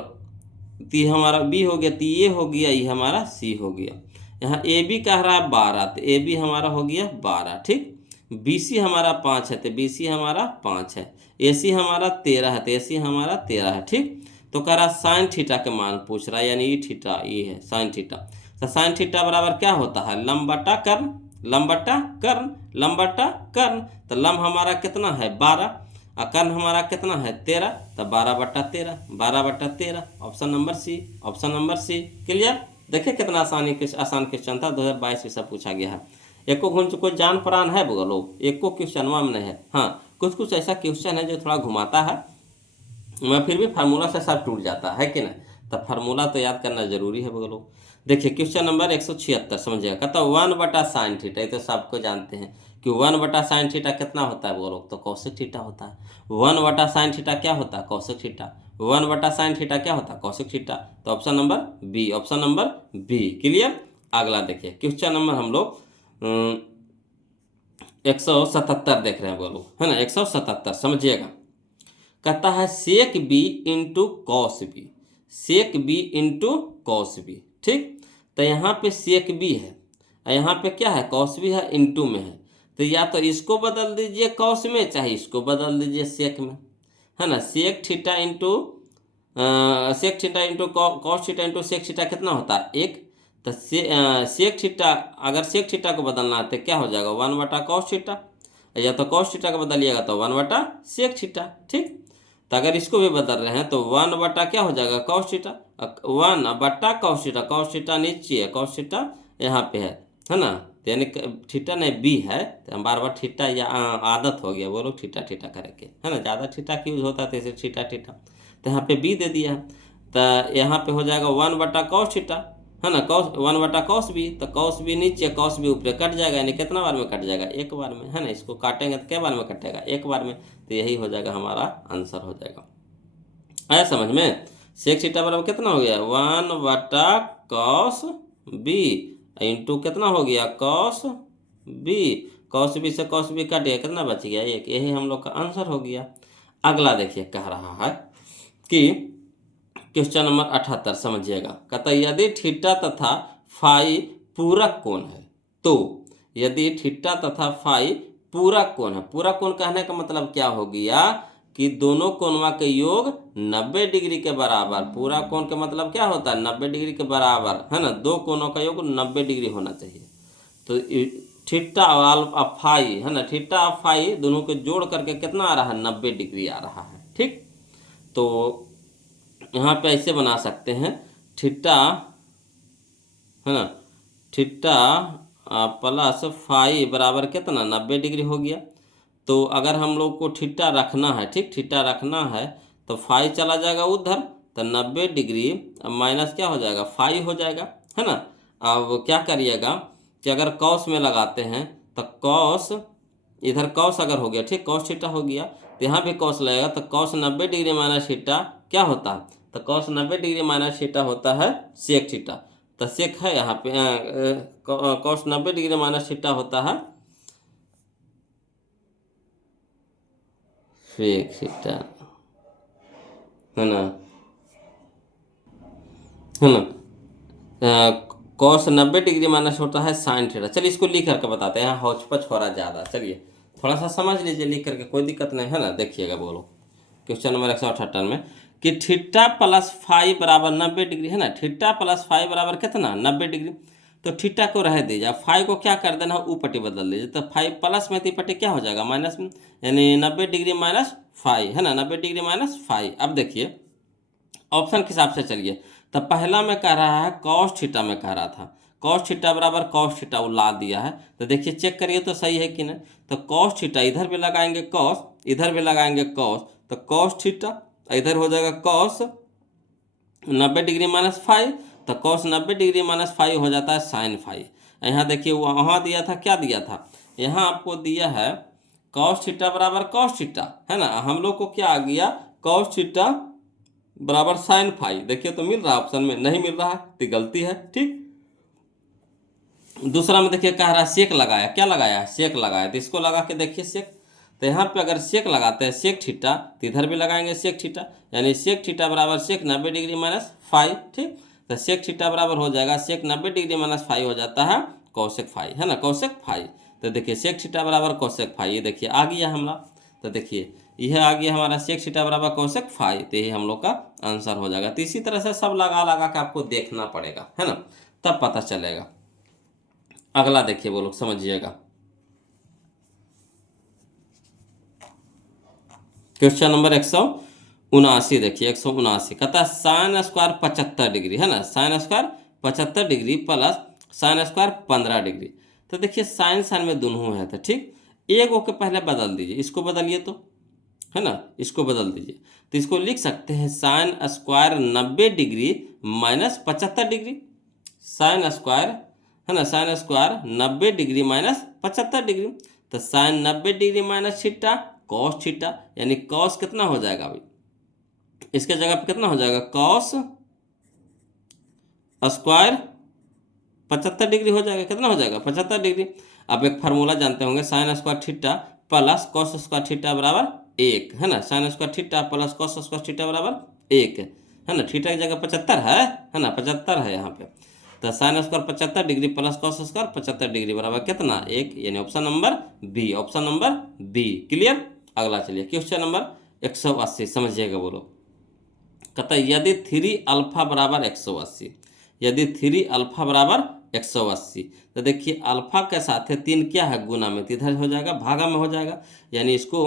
ती हमारा बी हो गया, ती ये हो गया, ये हमारा सी हो गया। यहाँ ए बी कह रहा है 12, तो ए बी हमारा हो गया 12। ठीक, बी सी हमारा 5 है, तो बी सी हमारा 5 है। ए सी हमारा 13 है, तो ए सी हमारा 13 है। ठीक, तो कह रहा साइन थीटा के मान पूछ रहा है यानी ये थीटा ये है साइन थीटा। तो साइन थीटा बराबर क्या होता है लंब बटा कर्ण, लंब बटा कर्ण, लंब बटा कर्ण। तो लंब हमारा कितना है 12 और कर्ण हमारा कितना है 13, तो 12/13, 12/13 option number C, option number C clear. देखिए कितना आसान क्वेश्चन था, 2022 में सब पूछा गया है। एक को कोई जान परान है बोलो, एक को क्वेश्चन में है। हाँ कुछ कुछ ऐसा क्वेश्चन है जो थोड़ा घुमाता है, मैं फिर भी फार्मूला से सब टूट जाता है कि नहीं, तब फार्मूला तो याद करना जरूरी है बोलो। देखिए क्वेश्चन नंबर 176 समझिएगा। कहता 1/sin थीटा, ये तो सबको जानते हैं कि 1/sin थीटा कितना होता है बोलो, तो कौशिक थीटा होता है। 1/sin थीटा क्या होता है कौशिक थीटा, 1/sin थीटा क्या होता है कौशिक थीटा। तो option number B, option number B clear. अगला देखिए क्वेश्चन नंबर हम लोग 177 देख रहे हैं बोलो है ना, 177 समझिएगा। कहता है सेक बी इंटू कॉस बी, सेक बी इंटू कॉस बी। ठीक, तो यहाँ पे सेक बी है और यहाँ पे क्या है कॉस बी है, इंटू में है। तो या तो इसको बदल दीजिए कॉस में, चाहे इसको बदल दीजिए सेक में, है ना। Sec theta into cos theta into sec theta कितना होता है 1। तो सेक थीटा, अगर सेक थीटा को बदलना है तो क्या हो जाएगा 1/cos थीटा, या तो cos थीटा को बदलिएगा तो 1/sec थीटा। ठीक, तो अगर इसको भी बदल रहे हैं तो 1 बटा क्या हो जाएगा कॉस थीटा, 1 बटा कॉस थीटा, कॉस थीटा नीचे है, कॉस थीटा यहाँ पे है ना, तो यानी थीटा नहीं बी है, तो हम बार बार थीटा या आदत हो गया वो लोग थीटा थीटा करेंगे, है ना, ज़्यादा थीटा की यूज होता है तो इसे थीटा थीटा, तो यहाँ पे बी दे दिया है, तो यहाँ पे हो जाएगा 1 बटा कॉस थीटा, है ना, कॉस 1 बटा कॉस बी, तो कॉस बी नीचे कॉस बी ऊपर कट जाएगा, यानी कितना बार में कट जाएगा, एक बार में, है ना, इसको काटेंगे तो क्या बार में कटेगा, एक बार में, तो यही हो जाएगा हमारा आंसर हो जाएगा। आया समझ में। सेक थीटा बराबर कितना हो गया 1 बटा कॉस बी इंटू कितना हो गया कॉस बी, कॉस बी से कॉस बी कट गया, कितना बच गया एक, यही हम लोग का आंसर हो गया। अगला देखिए कह रहा है कि क्वेश्चन नंबर 78 समझिएगा, कहता यदि थीटा तथा फाई पूरक कोण है, तो यदि थीटा तथा फाई पूरक कोण है, पूरक कोण कहने का मतलब क्या हो गया कि दोनों कोणों के योग 90 डिग्री के बराबर, पूरा कोण का मतलब क्या होता है 90 डिग्री के बराबर, है ना, दो कोणों का योग 90 डिग्री होना चाहिए। तो थीटा और फाई, है ना, थीटा और फाई दोनों को जोड़ करके कितना आ रहा है 90 डिग्री आ रहा है। ठीक, तो यहाँ पे ऐसे बना सकते हैं थीटा, है ना, थीटा प्लस फाई बराबर कितना 90 डिग्री हो गया। तो अगर हम लोग को थीटा रखना है, ठीक, थीटा रखना है तो फाई चला जाएगा उधर, तो 90 डिग्री अब माइनस क्या हो जाएगा फाई हो जाएगा, है ना। अब क्या करिएगा कि अगर कॉस में लगाते हैं तो कॉस, इधर कॉस अगर हो गया, ठीक, कॉस थीटा हो गया, तो यहाँ भी कॉस लगेगा, तो कॉस 90 डिग्री माइनस थीटा क्या होता है, तो कॉस 90 डिग्री माइनस थीटा होता है सेक थीटा, तो सेक है यहाँ पे कॉस 90 डिग्री माइनस थीटा होता है सेक थीटा, है ना, है ना, कॉस 90 डिग्री माइनस होता है साइन थीटा। चलिए इसको लिख करके बताते हैं, हौच-पच हो रहा ज़्यादा, चलिए थोड़ा सा समझ लीजिए लिख करके, कोई दिक्कत नहीं है ना। देखिएगा बोलो क्वेश्चन नंबर 178 में कि थीटा प्लस फाई बराबर 90 डिग्री, है ना, थीटा प्लस फाई बराबर कितना 90 डिग्री, तो थीटा को रह दीजिए, फाई को क्या कर देना ऊपटी बदल दीजिए, तो फाई प्लस में तीपटी क्या हो जाएगा माइनस में, यानी 90 डिग्री माइनस फाई, है ना, 90 डिग्री माइनस फाई। अब देखिए ऑप्शन के हिसाब से चलिए, तो पहला में कह रहा है कॉस थीटा में कह रहा था, कॉस थीटा बराबर कॉस थीटा वो ला दिया है, तो देखिए चेक करिए तो सही है कि नहीं, तो कॉस थीटा इधर भी लगाएंगे कॉस, इधर भी लगाएंगे कॉस, तो कॉस थीटा इधर हो जाएगा कॉस 90 डिग्री माइनस फाइव, तो कॉस 90 डिग्री माइनस फाइव हो जाता है साइन फाइव। यहाँ देखिए वहाँ दिया था, क्या दिया था, यहाँ आपको दिया है कॉस थीटा बराबर कॉस थीटा, है ना, हम लोग को क्या आ गया कॉस थीटा बराबर साइन फाइव, देखिए तो मिल रहा है ऑप्शन में, नहीं मिल रहा है तो गलती है। ठीक, दूसरा में देखिए कह रहा है सेक लगाया, क्या लगाया सेक लगाया, तो इसको लगा के देखिए सेक, तो यहाँ पे अगर सेक लगाते हैं सेक थीटा, तो इधर भी लगाएंगे सेक थीटा, यानी सेक थीटा बराबर सेक 90 डिग्री माइनस फाइव। ठीक, तो सेक थीटा बराबर हो जाएगा सेक 90 डिग्री माइनस फाइव हो जाता है कौशिक फाइव, है ना, कौशिक फाइव। तो देखिए सेक थीटा बराबर कौशिक फाइव, ये देखिए आ गया हमारा, तो देखिए यह आ गया हमारा सेक थीटा बराबर कौशिक फाइव, तो यही हम लोग का आंसर हो जाएगा। तो इसी तरह से सब लगा लगा के आपको देखना पड़ेगा, है ना, तब पता चलेगा। अगला देखिए वो लोग समझिएगा, क्वेश्चन नंबर 179 देखिए 179 कहता है साइन स्क्वायर 75 डिग्री, है ना, sine square 75 degree plus sine square 15 degree. तो देखिए साइन साइन में दोनों है, तो ठीक, एक को पहले बदल दीजिए, इसको बदलिए तो, है ना, इसको बदल दीजिए, तो इसको लिख सकते हैं sine square 90 degree minus 75 degree, sine square, है ना, sine square 90 degree minus 75 degree, तो sine 90 degree minus theta cos theta, यानी कॉस कितना हो जाएगा अभी इसके जगह पे कितना हो जाएगा कॉस स्क्वायर 75 डिग्री हो जाएगा, कितना हो जाएगा 75 डिग्री। अब एक फार्मूला जानते होंगे sign square theta plus cos square theta बराबर एक, है ना, sine square theta plus cos square theta बराबर एक, है ना, थीटा की जगह 75 है ना, 75 है यहाँ पे, तो sine square 75 degree plus cos square 75 degree बराबर कितना एक, यानी option number B, option number B clear. अगला चलिए क्वेश्चन नंबर 180 समझिएगा बोलो, कहता है यदि 3 अल्फा बराबर 180, यदि 3 अल्फा बराबर 180, तो देखिए अल्फा के साथ है 3 क्या है गुना में, तो इधर हो जाएगा भागा में हो जाएगा, यानी इसको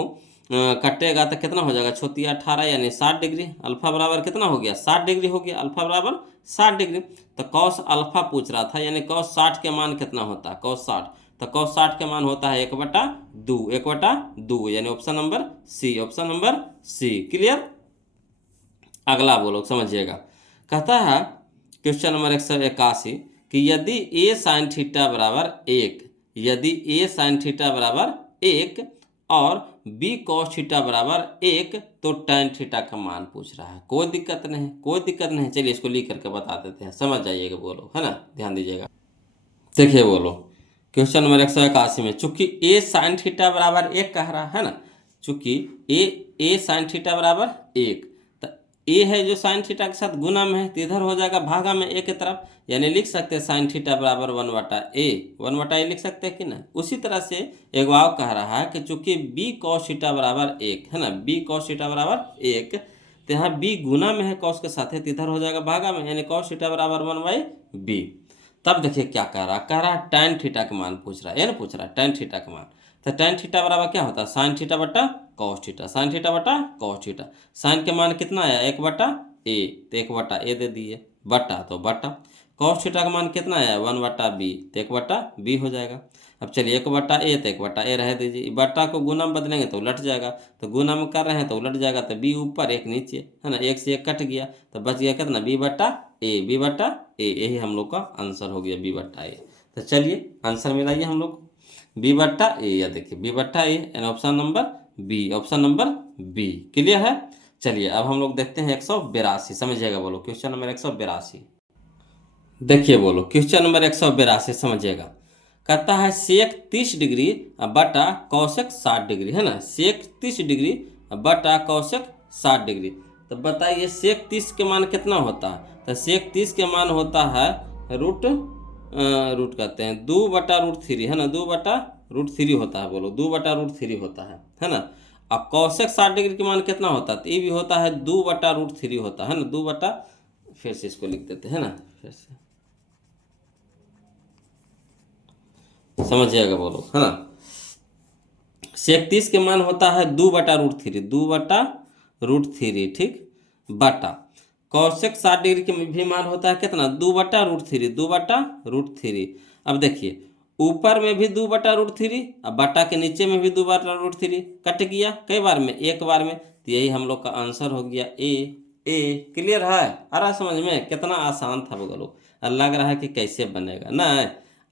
कटेगा तो कितना हो जाएगा, 18 यानी 60 डिग्री। अल्फा बराबर कितना हो गया, 60 डिग्री हो गया, अल्फा बराबर 60 डिग्री। तो कॉस अल्फा पूछ रहा था, यानी कॉस 60 के मान कितना होता है, कॉस 60, तो कॉस 60 के मान होता है 1/2, 1/2, यानी option number C, option number C. Clear. अगला बोलो समझिएगा, कहता है क्वेश्चन नंबर 181 कि यदि ए साइन थीटा बराबर 1, यदि ए साइन थीटा बराबर 1 और बी कॉस थीटा बराबर 1, तो tan थीटा का मान पूछ रहा है। कोई दिक्कत नहीं, कोई दिक्कत नहीं। चलिए इसको लिख करके बता देते हैं, समझ जाइएगा। बोलो, है ना, ध्यान दीजिएगा। देखिए बोलो, क्वेश्चन नंबर 181 में चूंकि ए साइन थीटा बराबर 1 कह रहा है ना, चूंकि ए साइन थीटा बराबर 1, तो ए है जो साइन थीटा के साथ गुना में है, तो इधर हो जाएगा भागा में ए की तरफ, यानी लिख सकते हैं साइन थीटा बराबर 1/a लिख सकते हैं कि ना। उसी तरह से एक वाव कह रहा है कि चूंकि बी कॉस थीटा बराबर 1 है ना, बी कॉस थीटा बराबर 1, तो यहाँ बी गुना में है कॉस के साथ है, तो इधर हो जाएगा भागा में, यानी कॉस थीटा बराबर 1/b। तब देखिए क्या कह रहा है tan थीटा का मान पूछ रहा है, ये ना पूछ रहा है tan थीटा का मान। तो tan थीटा बराबर क्या होता है, साइन थीटा बटा कॉस थीटा, साइन थीटा बटा कॉस थीटा। साइन के मान कितना आया, 1/a, तो 1/a दे दिए, बटा तो बटा। कॉस थीटा का मान कितना आया, 1/b, तो 1/b हो जाएगा। अब चलिए 1/a, तो 1/a रह दीजिए, बटा को गुना में बदलेंगे तो उलट जाएगा, तो गुना में कर रहे हैं तो उलट जाएगा, तो b ऊपर 1 नीचे, है ना, 1 से 1 कट गया, तो बच गया कितना, b/a, यही हम लोग का आंसर हो गया, b/a। तो चलिए आंसर मिलाइए हम लोग, b/a, या देखिए b/a यानी option number B, option number B. Clear है। चलिए अब हम लोग देखते हैं 182, समझिएगा। बोलो क्वेश्चन नंबर 182। देखिए बोलो क्वेश्चन नंबर 182 समझिएगा, कहता है सेक 30 डिग्री बटा कौशिक 60 डिग्री, है ना, सेक 30 डिग्री बटा कौशिक 60 डिग्री। तो बताइए सेक 30 के मान कितना होता है, तो सेक 30 के मान होता है रूट कहते हैं 2/√3, है ना, 2/√3 होता है। बोलो 2/√3 होता है ना। अब कौशिक 60 डिग्री के मान कितना होता है, तो ये भी होता है 2/√3 होता है ना, 2 फिर से इसको लिख देते हैं ना, फिर से समझिएगा। बोलो, है ना, सेक 30 के मान होता है 2/√3, 2/√3, ठीक, बटा कौशिक 60 डिग्री के भी मान होता है कितना, 2/√3, 2/√3। अब देखिए ऊपर में भी 2/√3, अब बटा के नीचे में भी 2/√3, कट गया कई बार में, एक बार में, तो यही हम लोग का आंसर हो गया ए। क्लियर है, आ रहा समझ में, कितना आसान था बोलो, लग रहा है कि कैसे बनेगा ना।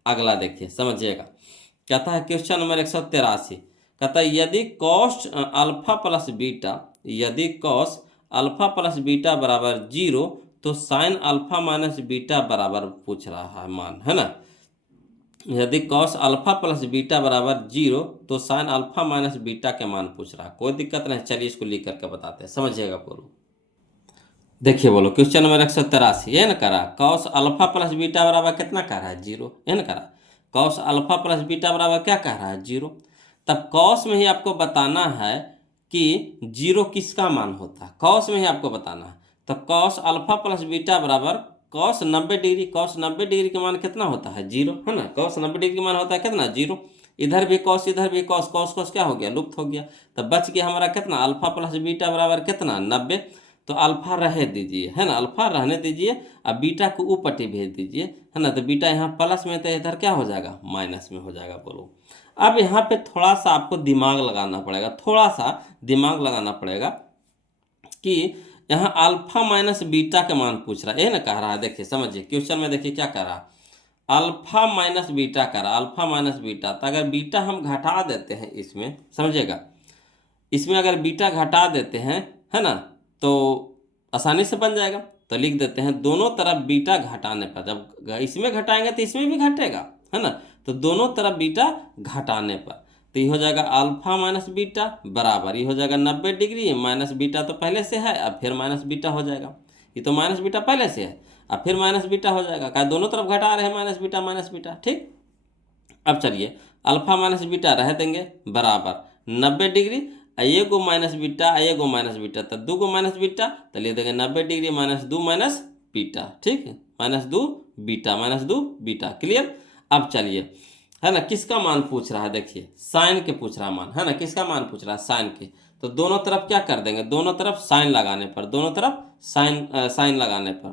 अगला देखिए समझिएगा, कहता है क्वेश्चन नंबर 183, कहता है यदि कॉस अल्फा प्लस बीटा, यदि कॉस अल्फा प्लस बीटा बराबर 0, तो साइन अल्फा माइनस बीटा बराबर पूछ रहा है मान, है ना। यदि कॉस अल्फा प्लस बीटा बराबर 0, तो साइन अल्फा माइनस बीटा के मान पूछ रहा है। कोई दिक्कत नहीं, चलिए इसको लिख करके बताते हैं, समझिएगा। बोलो देखिए, बोलो क्वेश्चन नंबर 183, ये ना करा कॉस अल्फा प्लस बीटा बराबर कितना कह रहा है, 0, ये ना करा कॉस अल्फा प्लस बीटा बराबर क्या कह रहा है, 0। तब कॉस में ही आपको बताना है कि 0 किसका मान होता है, कॉस में ही आपको बताना है। तो कॉस अल्फा प्लस बीटा बराबर कॉस 90 डिग्री, कॉस 90 डिग्री के मान कितना होता है, 0, है ना, कॉस 90 डिग्री के मान होता है कितना, 0। इधर भी कॉस, इधर भी कॉस, कॉस कॉस क्या हो गया, लुप्त हो गया। तब बच गया हमारा कितना, अल्फा प्लस बीटा बराबर कितना, 90। तो अल्फा रह दीजिए, है ना, अल्फा रहने दीजिए, अब बीटा को ऊपटी भेज दीजिए, है ना, तो बीटा यहाँ प्लस में, तो इधर क्या हो जाएगा, माइनस में हो जाएगा। बोलो अब यहाँ पे थोड़ा सा आपको दिमाग लगाना पड़ेगा, थोड़ा सा दिमाग लगाना पड़ेगा कि यहाँ अल्फा माइनस बीटा का मान पूछ रहा है, ये ना कह रहा है। देखिए समझिए क्वेश्चन में, देखिए क्या कह रहा है, अल्फा माइनस बीटा कह रहा है, अल्फा माइनस बीटा। तो अगर बीटा हम घटा देते हैं इसमें, समझिएगा, इसमें अगर बीटा घटा देते हैं, है ना, तो आसानी से बन जाएगा। तो लिख देते हैं दोनों तरफ बीटा घटाने पर, जब इसमें घटाएंगे तो इसमें भी घटेगा, है ना, तो दोनों तरफ बीटा घटाने पर, तो ये हो जाएगा अल्फा माइनस बीटा बराबर, ये हो जाएगा 90 डिग्री माइनस बीटा तो पहले से है, अब फिर माइनस बीटा हो जाएगा। ये तो माइनस बीटा पहले से है, अब फिर माइनस बीटा हो जाएगा, क्या दोनों तरफ घटा रहे हैं माइनस बीटा, ठीक। अब चलिए अल्फा माइनस बीटा रह देंगे बराबर 90 डिग्री, एगो माइनस बीटा, एगो माइनस बीटा, तो 2 गो माइनस बीटा, तो ले देंगे 90 डिग्री माइनस 2 माइनस बीटा, ठीक है, -2 बीटा, -2 बीटा। क्लियर। अब चलिए, है ना, किसका मान पूछ रहा है, देखिए साइन के पूछ रहा मान, है ना, किसका मान पूछ रहा है, साइन के। तो दोनों तरफ क्या कर देंगे, दोनों तरफ साइन लगाने पर, दोनों तरफ साइन लगाने पर,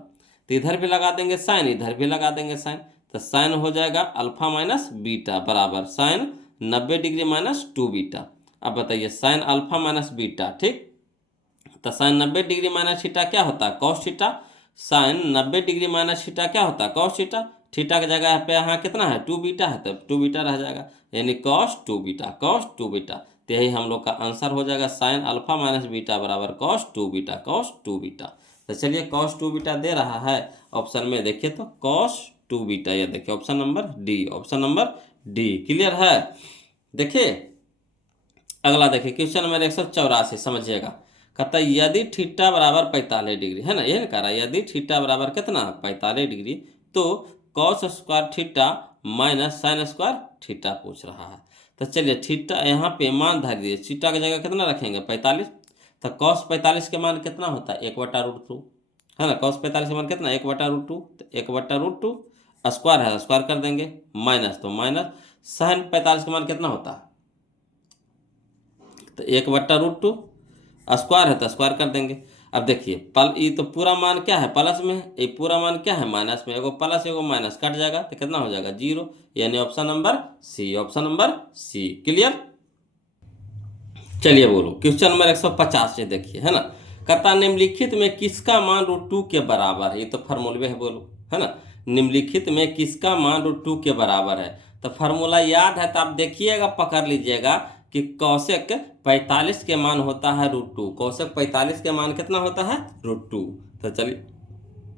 तो इधर भी लगा देंगे साइन, इधर भी लगा देंगे साइन, तो साइन हो जाएगा अल्फा माइनस बीटा बराबर साइन 90 डिग्री माइनस 2 बीटा। अब बताइए साइन अल्फा माइनस बीटा, ठीक, तो साइन 90 डिग्री माइनस थीटा क्या होता है, cos theta. Sine 90 degree minus theta क्या होता है, कॉस थीटा। थीटा की जगह पे यहाँ कितना है, 2 बीटा है, तो 2 बीटा रह जाएगा, यानी कॉस 2 बीटा, कॉस 2 बीटा। तो यही हम लोग का आंसर हो जाएगा, साइन अल्फा माइनस बीटा बराबर कॉस 2 बीटा, कॉस 2 बीटा। तो चलिए कॉस 2 बीटा दे रहा है ऑप्शन में, देखिए तो कॉस 2 बीटा, ये देखिए option number D, option number D. Clear है। देखिए अगला देखिए क्वेश्चन नंबर 184, समझिएगा। कहता है यदि थीटा बराबर 45 डिग्री है ना, ये ना कह रहा है, यदि थीटा बराबर कितना 45 डिग्री, तो cos square theta minus sine square theta पूछ रहा है। तो चलिए थीटा यहाँ पे मान धर दिए, थीटा की जगह कितना रखेंगे 45, तो कॉस 45 के मान कितना होता है 1/√2 है ना, कॉस 45 के मान कितना 1/√2, तो 1/√2 स्क्वायर है, स्क्वायर कर देंगे, माइनस तो माइनस साइन 45 का मान कितना होता है, तो 1/√2 स्क्वायर है तो स्क्वायर कर देंगे। अब देखिए ये तो पूरा मान क्या है प्लस में है, ये पूरा मान क्या है माइनस में, एगो प्लस एगो माइनस कट जाएगा तो कितना हो जाएगा 0, यानी option number C, option number C. Clear. चलिए बोलो क्वेश्चन नंबर 150 से देखिए, है ना। कहता निम्नलिखित में किसका मान √2 के बराबर है, ये तो फार्मूले है, बोलो, है ना। निम्नलिखित में किसका मान √2 के बराबर है, तो फार्मूला याद है तो आप देखिएगा, पकड़ लीजिएगा कि कौशिक 45 के मान होता है √2, कौशिक 45 के मान कितना होता है √2। तो चलिए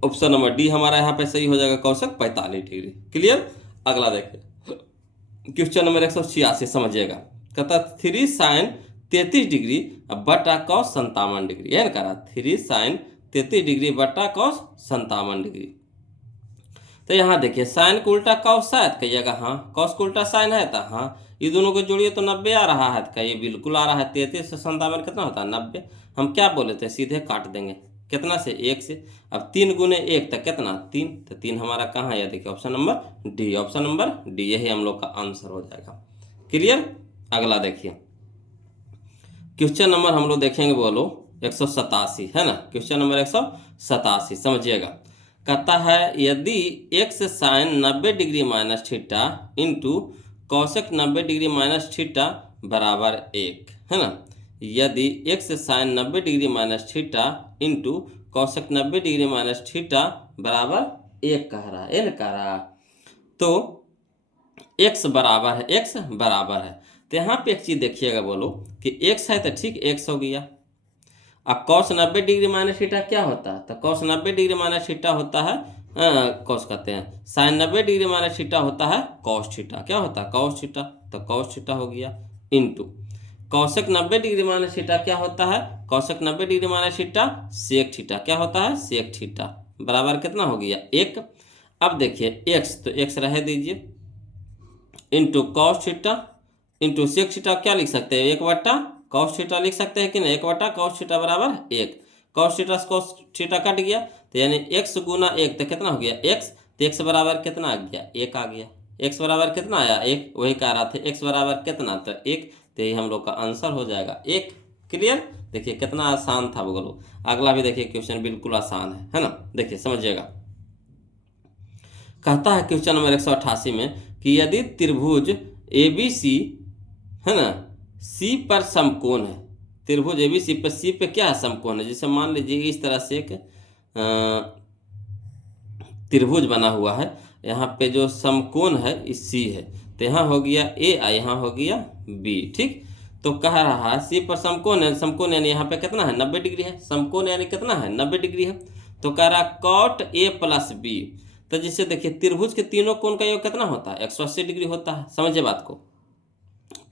ऑप्शन नंबर डी हमारा यहाँ पे सही हो जाएगा, कौशिक 45 डिग्री। क्लियर। अगला देखिए क्वेश्चन नंबर 186, समझिएगा। कहता 3 साइन 33 डिग्री बटा कॉस 57 डिग्री, है ना, कह रहा 3 साइन 33 डिग्री बटा कॉस 57 डिग्री। तो यहाँ देखिए साइन को उल्टा कॉस शायद कहिएगा, हाँ, कॉस को उल्टा साइन है तो हाँ, ये दोनों को जोड़िए तो 90 आ रहा है, तो ये बिल्कुल आ रहा है, 33 से 57 कितना होता है 90। हम क्या बोले थे, सीधे काट देंगे, कितना से 1 से। अब 3 गुने 1 तो कितना 3, तो 3 हमारा कहाँ है, देखिए option number D, option number D, यही हम लोग का आंसर हो जाएगा। क्लियर। अगला देखिए क्वेश्चन नंबर हम लोग देखेंगे, बोलो 187, है ना, क्वेश्चन नंबर 187 समझिएगा। कहता है यदि x sine 90 degree minus theta into cosec 90 degree minus theta बराबर 1, है ना, यदि x sine 90 degree minus theta into cosec 90 degree minus theta बराबर 1 कह रहा है, कह रहा, तो x बराबर है, x बराबर है, तो यहाँ पे एक चीज़ देखिएगा, बोलो कि x है तो ठीक x हो गया। अब कॉस 90 डिग्री माइनस थीटा क्या होता है, तो कॉस 90 डिग्री माइनस थीटा होता है कॉस कहते हैं, साइन 90 डिग्री माइनस थीटा होता है कॉस थीटा, क्या होता है कॉस थीटा, तो कॉस थीटा हो गया, into cosec 90 degree minus theta क्या होता है, cosec 90 degree minus theta sec theta, क्या होता है सेक थीटा, बराबर कितना हो गया 1। अब देखिए x, तो x रह दीजिए, into cos theta into sec theta, क्या लिख सकते हैं 1/, कॉस थीटा लिख सकते हैं कि नहीं, 1/, कॉस थीटा बराबर 1, कॉस थीटा से कॉस थीटा कट गया, तो यानी x गुना 1 तो कितना हो गया x, तो x बराबर कितना आ गया 1 आ गया, x बराबर कितना आया 1, वही कह रहा था x बराबर कितना, तो 1, तो यही हम लोग का आंसर हो जाएगा 1। क्लियर। देखिए कितना आसान था बोलो। अगला भी देखिए क्वेश्चन बिल्कुल आसान है ना, देखिए समझिएगा। कहता है क्वेश्चन नंबर 188 में कि यदि त्रिभुज ABC, है ना, C पर समकोण है, त्रिभुज ABC पर C पे क्या है समकोण है, जैसे मान लीजिए इस तरह से एक त्रिभुज बना हुआ है, यहाँ पे जो समकोण है इस C है, तो यहाँ हो गया A और यहाँ हो गया B, ठीक। तो कह रहा है C पर समकोण है, समकोण यानी यहाँ पे कितना है 90 डिग्री है, समकोण यानी कितना है 90 डिग्री है, तो कह रहा कॉट A प्लस B, तो जैसे देखिए त्रिभुज के तीनों कोण का योग कितना होता है 180 डिग्री होता है, समझे बात को।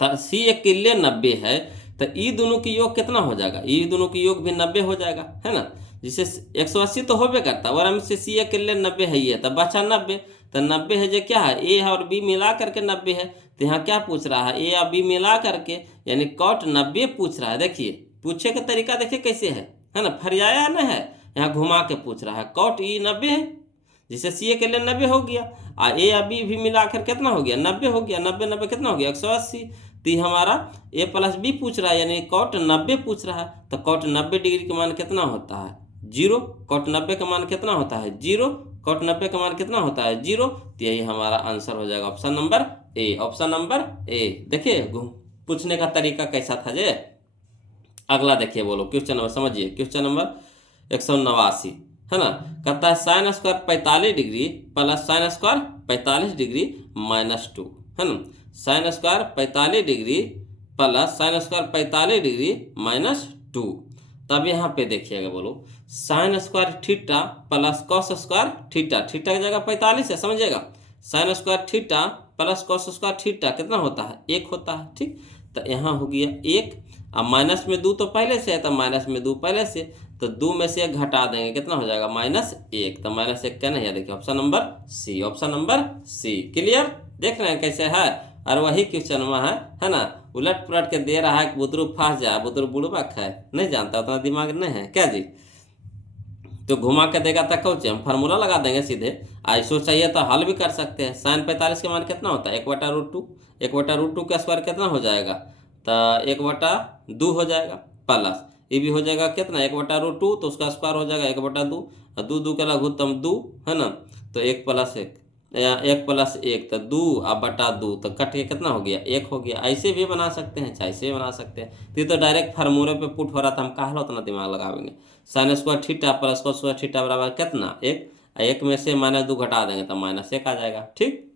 तो C एक के लिए 90 है, तो ई दोनों की योग कितना हो जाएगा, ई दोनों की योग भी 90 हो जाएगा, है ना, जिसे 180 तो होबे करता है, और हमसे C एक के लिए 90 है ही है, तो बचा 90, तो 90 है जो क्या है A और B मिला करके 90 है, तो यहाँ क्या पूछ रहा है A और B मिला करके, यानी कॉट 90 पूछ रहा है। देखिए पूछे का तरीका देखिए कैसे है ना, फरियाया न है, यहाँ घुमा के पूछ रहा है, कॉट ई 90 है, जिसे C के लिए 90 हो गया, और A और B भी मिलाकर कितना हो गया 90 हो गया, 90 90 कितना हो गया 180, तो ये हमारा ए प्लस बी पूछ रहा है, यानी कॉट 90 पूछ रहा है। तो कॉट 90 डिग्री का मान कितना होता है? 0। कॉट 90 का मान कितना होता है? 0। कॉट 90 का मान कितना होता है? 0। तो यही हमारा आंसर हो जाएगा ऑप्शन नंबर ए। ऑप्शन नंबर ए। देखिए पूछने का तरीका कैसा था जे। अगला देखिए, बोलो क्वेश्चन नंबर, समझिए क्वेश्चन नंबर 189 है ना। कहता है sine square 45 degree plus sine square 45 degree -2 है ना। Sine square 45 degree plus sine square 45 degree -2। तब यहाँ पे देखिएगा, बोलो sign square theta plus cos square theta, theta की जगह 45 है, समझिएगा। Sign square theta plus cos square theta कितना होता है? 1 होता है, ठीक। तो यहाँ हो गया 1, अब माइनस में 2 तो पहले से है, तो माइनस में 2 पहले से, तो 2 में से 1 घटा देंगे, कितना हो जाएगा? -1। तो -1 क्या नहीं है? देखिए option number C, option number C. Clear? देख रहे हैं कैसे है। और वही क्वेश्चन में है ना, उलट पुलट के दे रहा है कि बुतरू फंस जाए, बुतरू बुड़बक है, नहीं जानता, उतना दिमाग नहीं है क्या जी। तो घुमा के देगा तक कौचे, हम फार्मूला लगा देंगे सीधे। ऐसो चाहिए तो हल भी कर सकते हैं। साइन 45 के मान कितना होता है? 1/√2। 1/√2 का स्क्वायर कितना हो जाएगा? तो 1/2 हो जाएगा, प्लस ये भी हो जाएगा कितना? 1/√2, तो उसका स्क्वायर हो जाएगा 1/2, और 2 का लघुत्तम 2 है ना। तो 1 + 1, 1 + 1 तो 2 अब बटा 2, तो कट के कितना हो गया? 1 हो गया। ऐसे भी बना सकते हैं, चाहे ऐसे भी बना सकते हैं। तो ये तो डायरेक्ट फार्मूले पे पुट हो रहा था, हम कहा उतना दिमाग लगाएंगे। Sign square theta plus cos square theta बराबर कितना? 1। 1 में से -2 घटा देंगे तो -1 आ जाएगा, ठीक।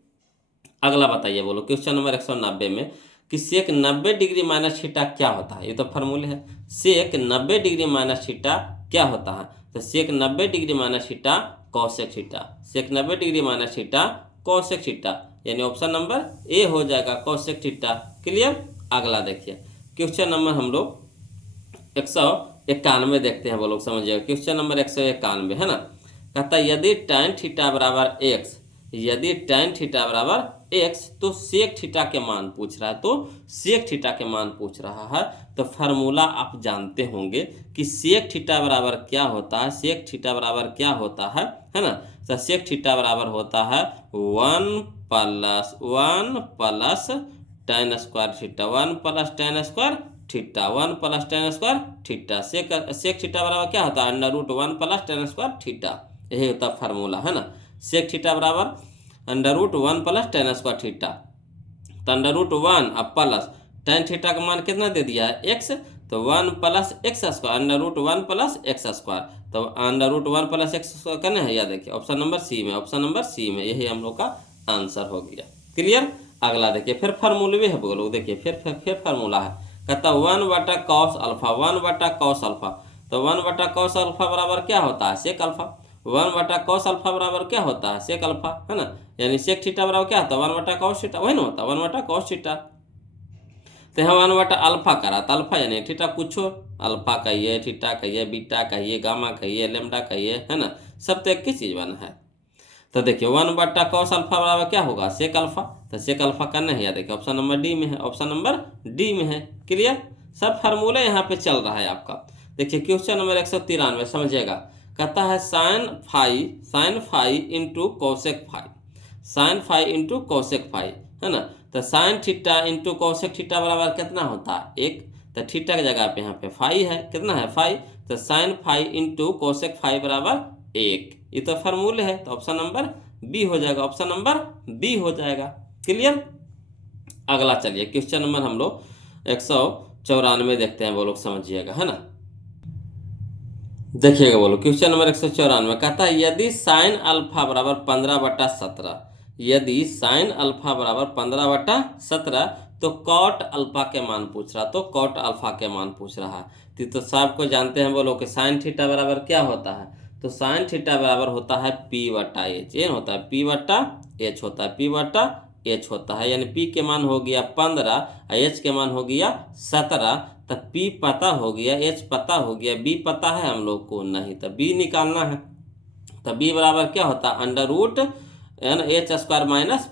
अगला बताइए, बोलो क्वेश्चन नंबर 190 में कि सेक 90 डिग्री माइनस थीटा क्या होता है? ये तो फार्मूले है। सेक 90 डिग्री माइनस थीटा क्या होता है? तो sec 90 degree minus theta cosec theta. Sec 90 degree minus theta cosec theta, यानी ऑप्शन नंबर ए हो जाएगा, कॉसेक थीटा। क्लियर? अगला देखिए क्वेश्चन नंबर हम लोग 191 देखते हैं, वो लोग समझिएगा। क्वेश्चन नंबर 191 है ना। कहता है यदि tan थीटा बराबर x, यदि tan थीटा बराबर x, तो सेक थीटा के मान पूछ रहा है। तो सेक थीटा के मान पूछ रहा है, तो फार्मूला आप जानते होंगे कि सेक थीटा बराबर क्या होता है। सेक थीटा बराबर क्या होता है ना। तो सेक थीटा बराबर होता है 1 + 1 + tan square theta, 1 + tan square theta, 1 + tan square theta. Sec theta बराबर क्या होता है? √1 + tan स्क्वायर थीटा, यही होता है फार्मूला है ना। सेक थीटा बराबर √1 + tan स्क्वायर थीटा, तो √1 अब प्लस tan थीटा का मान कितना दे दिया है? x, तो 1 + x स्क्वायर, √1 + x स्क्वायर, तो √1 + x स्क्वायर करना है। याद देखिए ऑप्शन नंबर सी में, ऑप्शन नंबर सी में, यही हम लोग का आंसर हो गया। क्लियर? अगला देखिए, फिर फार्मूले भी है, बोलो देखिए फिर फार्मूला है। कहता 1/cos अल्फा, 1/cos अल्फा, तो 1/cos अल्फा बराबर क्या होता है? सेक अल्फा। 1/cos अल्फा बराबर क्या होता है? सेक अल्फा है ना। यानी सेक थीटा बराबर क्या होता है? 1/cos थीटा, वही ना होता है 1/cos थीटा। तो यहाँ 1/अल्फा करा, तो अल्फा यानी थीटा, कुछ अल्फा कहिए, थीटा कहिए, बीटा कहिए, गामा कहिए, लेमडा कहिए, है ना, सब तो एक ही चीज़ बना है। तो देखिए 1/cos अल्फा बराबर क्या होगा? Sec alpha. तो सेक अल्फा करना है, या देखिए ऑप्शन नंबर डी में है, ऑप्शन नंबर डी में है। क्लियर? सब फार्मूला यहाँ पे चल रहा है आपका। देखिए क्वेश्चन नंबर 193 समझिएगा। कहता है sine phi into cosec phi, sine phi into cosec phi है ना। तो sine theta into cosec theta बराबर कितना होता है? 1। तो थीटा की जगह पे यहाँ पे फाई है, कितना है? फाई। तो sine phi into cosec phi बराबर 1। ये तो फार्मूले है, तो ऑप्शन नंबर बी हो जाएगा, ऑप्शन नंबर बी हो जाएगा। क्लियर? अगला चलिए क्वेश्चन नंबर हम लोग 194 देखते हैं, वो लोग समझिएगा है ना। देखिएगा, बोलो क्वेश्चन नंबर 194 कहता है यदि साइन अल्फा बराबर 15/17, यदि साइन अल्फा बराबर 15/17, तो कॉट अल्फा के मान पूछ रहा, तो कॉट अल्फा के मान पूछ रहा है। तो सबको जानते हैं, बोलो कि साइन थीटा बराबर क्या होता है? तो साइन थीटा बराबर होता है P/H, ये होता है P/H होता है, P/H होता है, यानी P के मान हो गया 15, H के मान हो गया 17। तो P पता हो गया, H पता हो गया, B पता है हम लोग को नहीं, तो B निकालना है। तो B बराबर क्या होता है? √H² -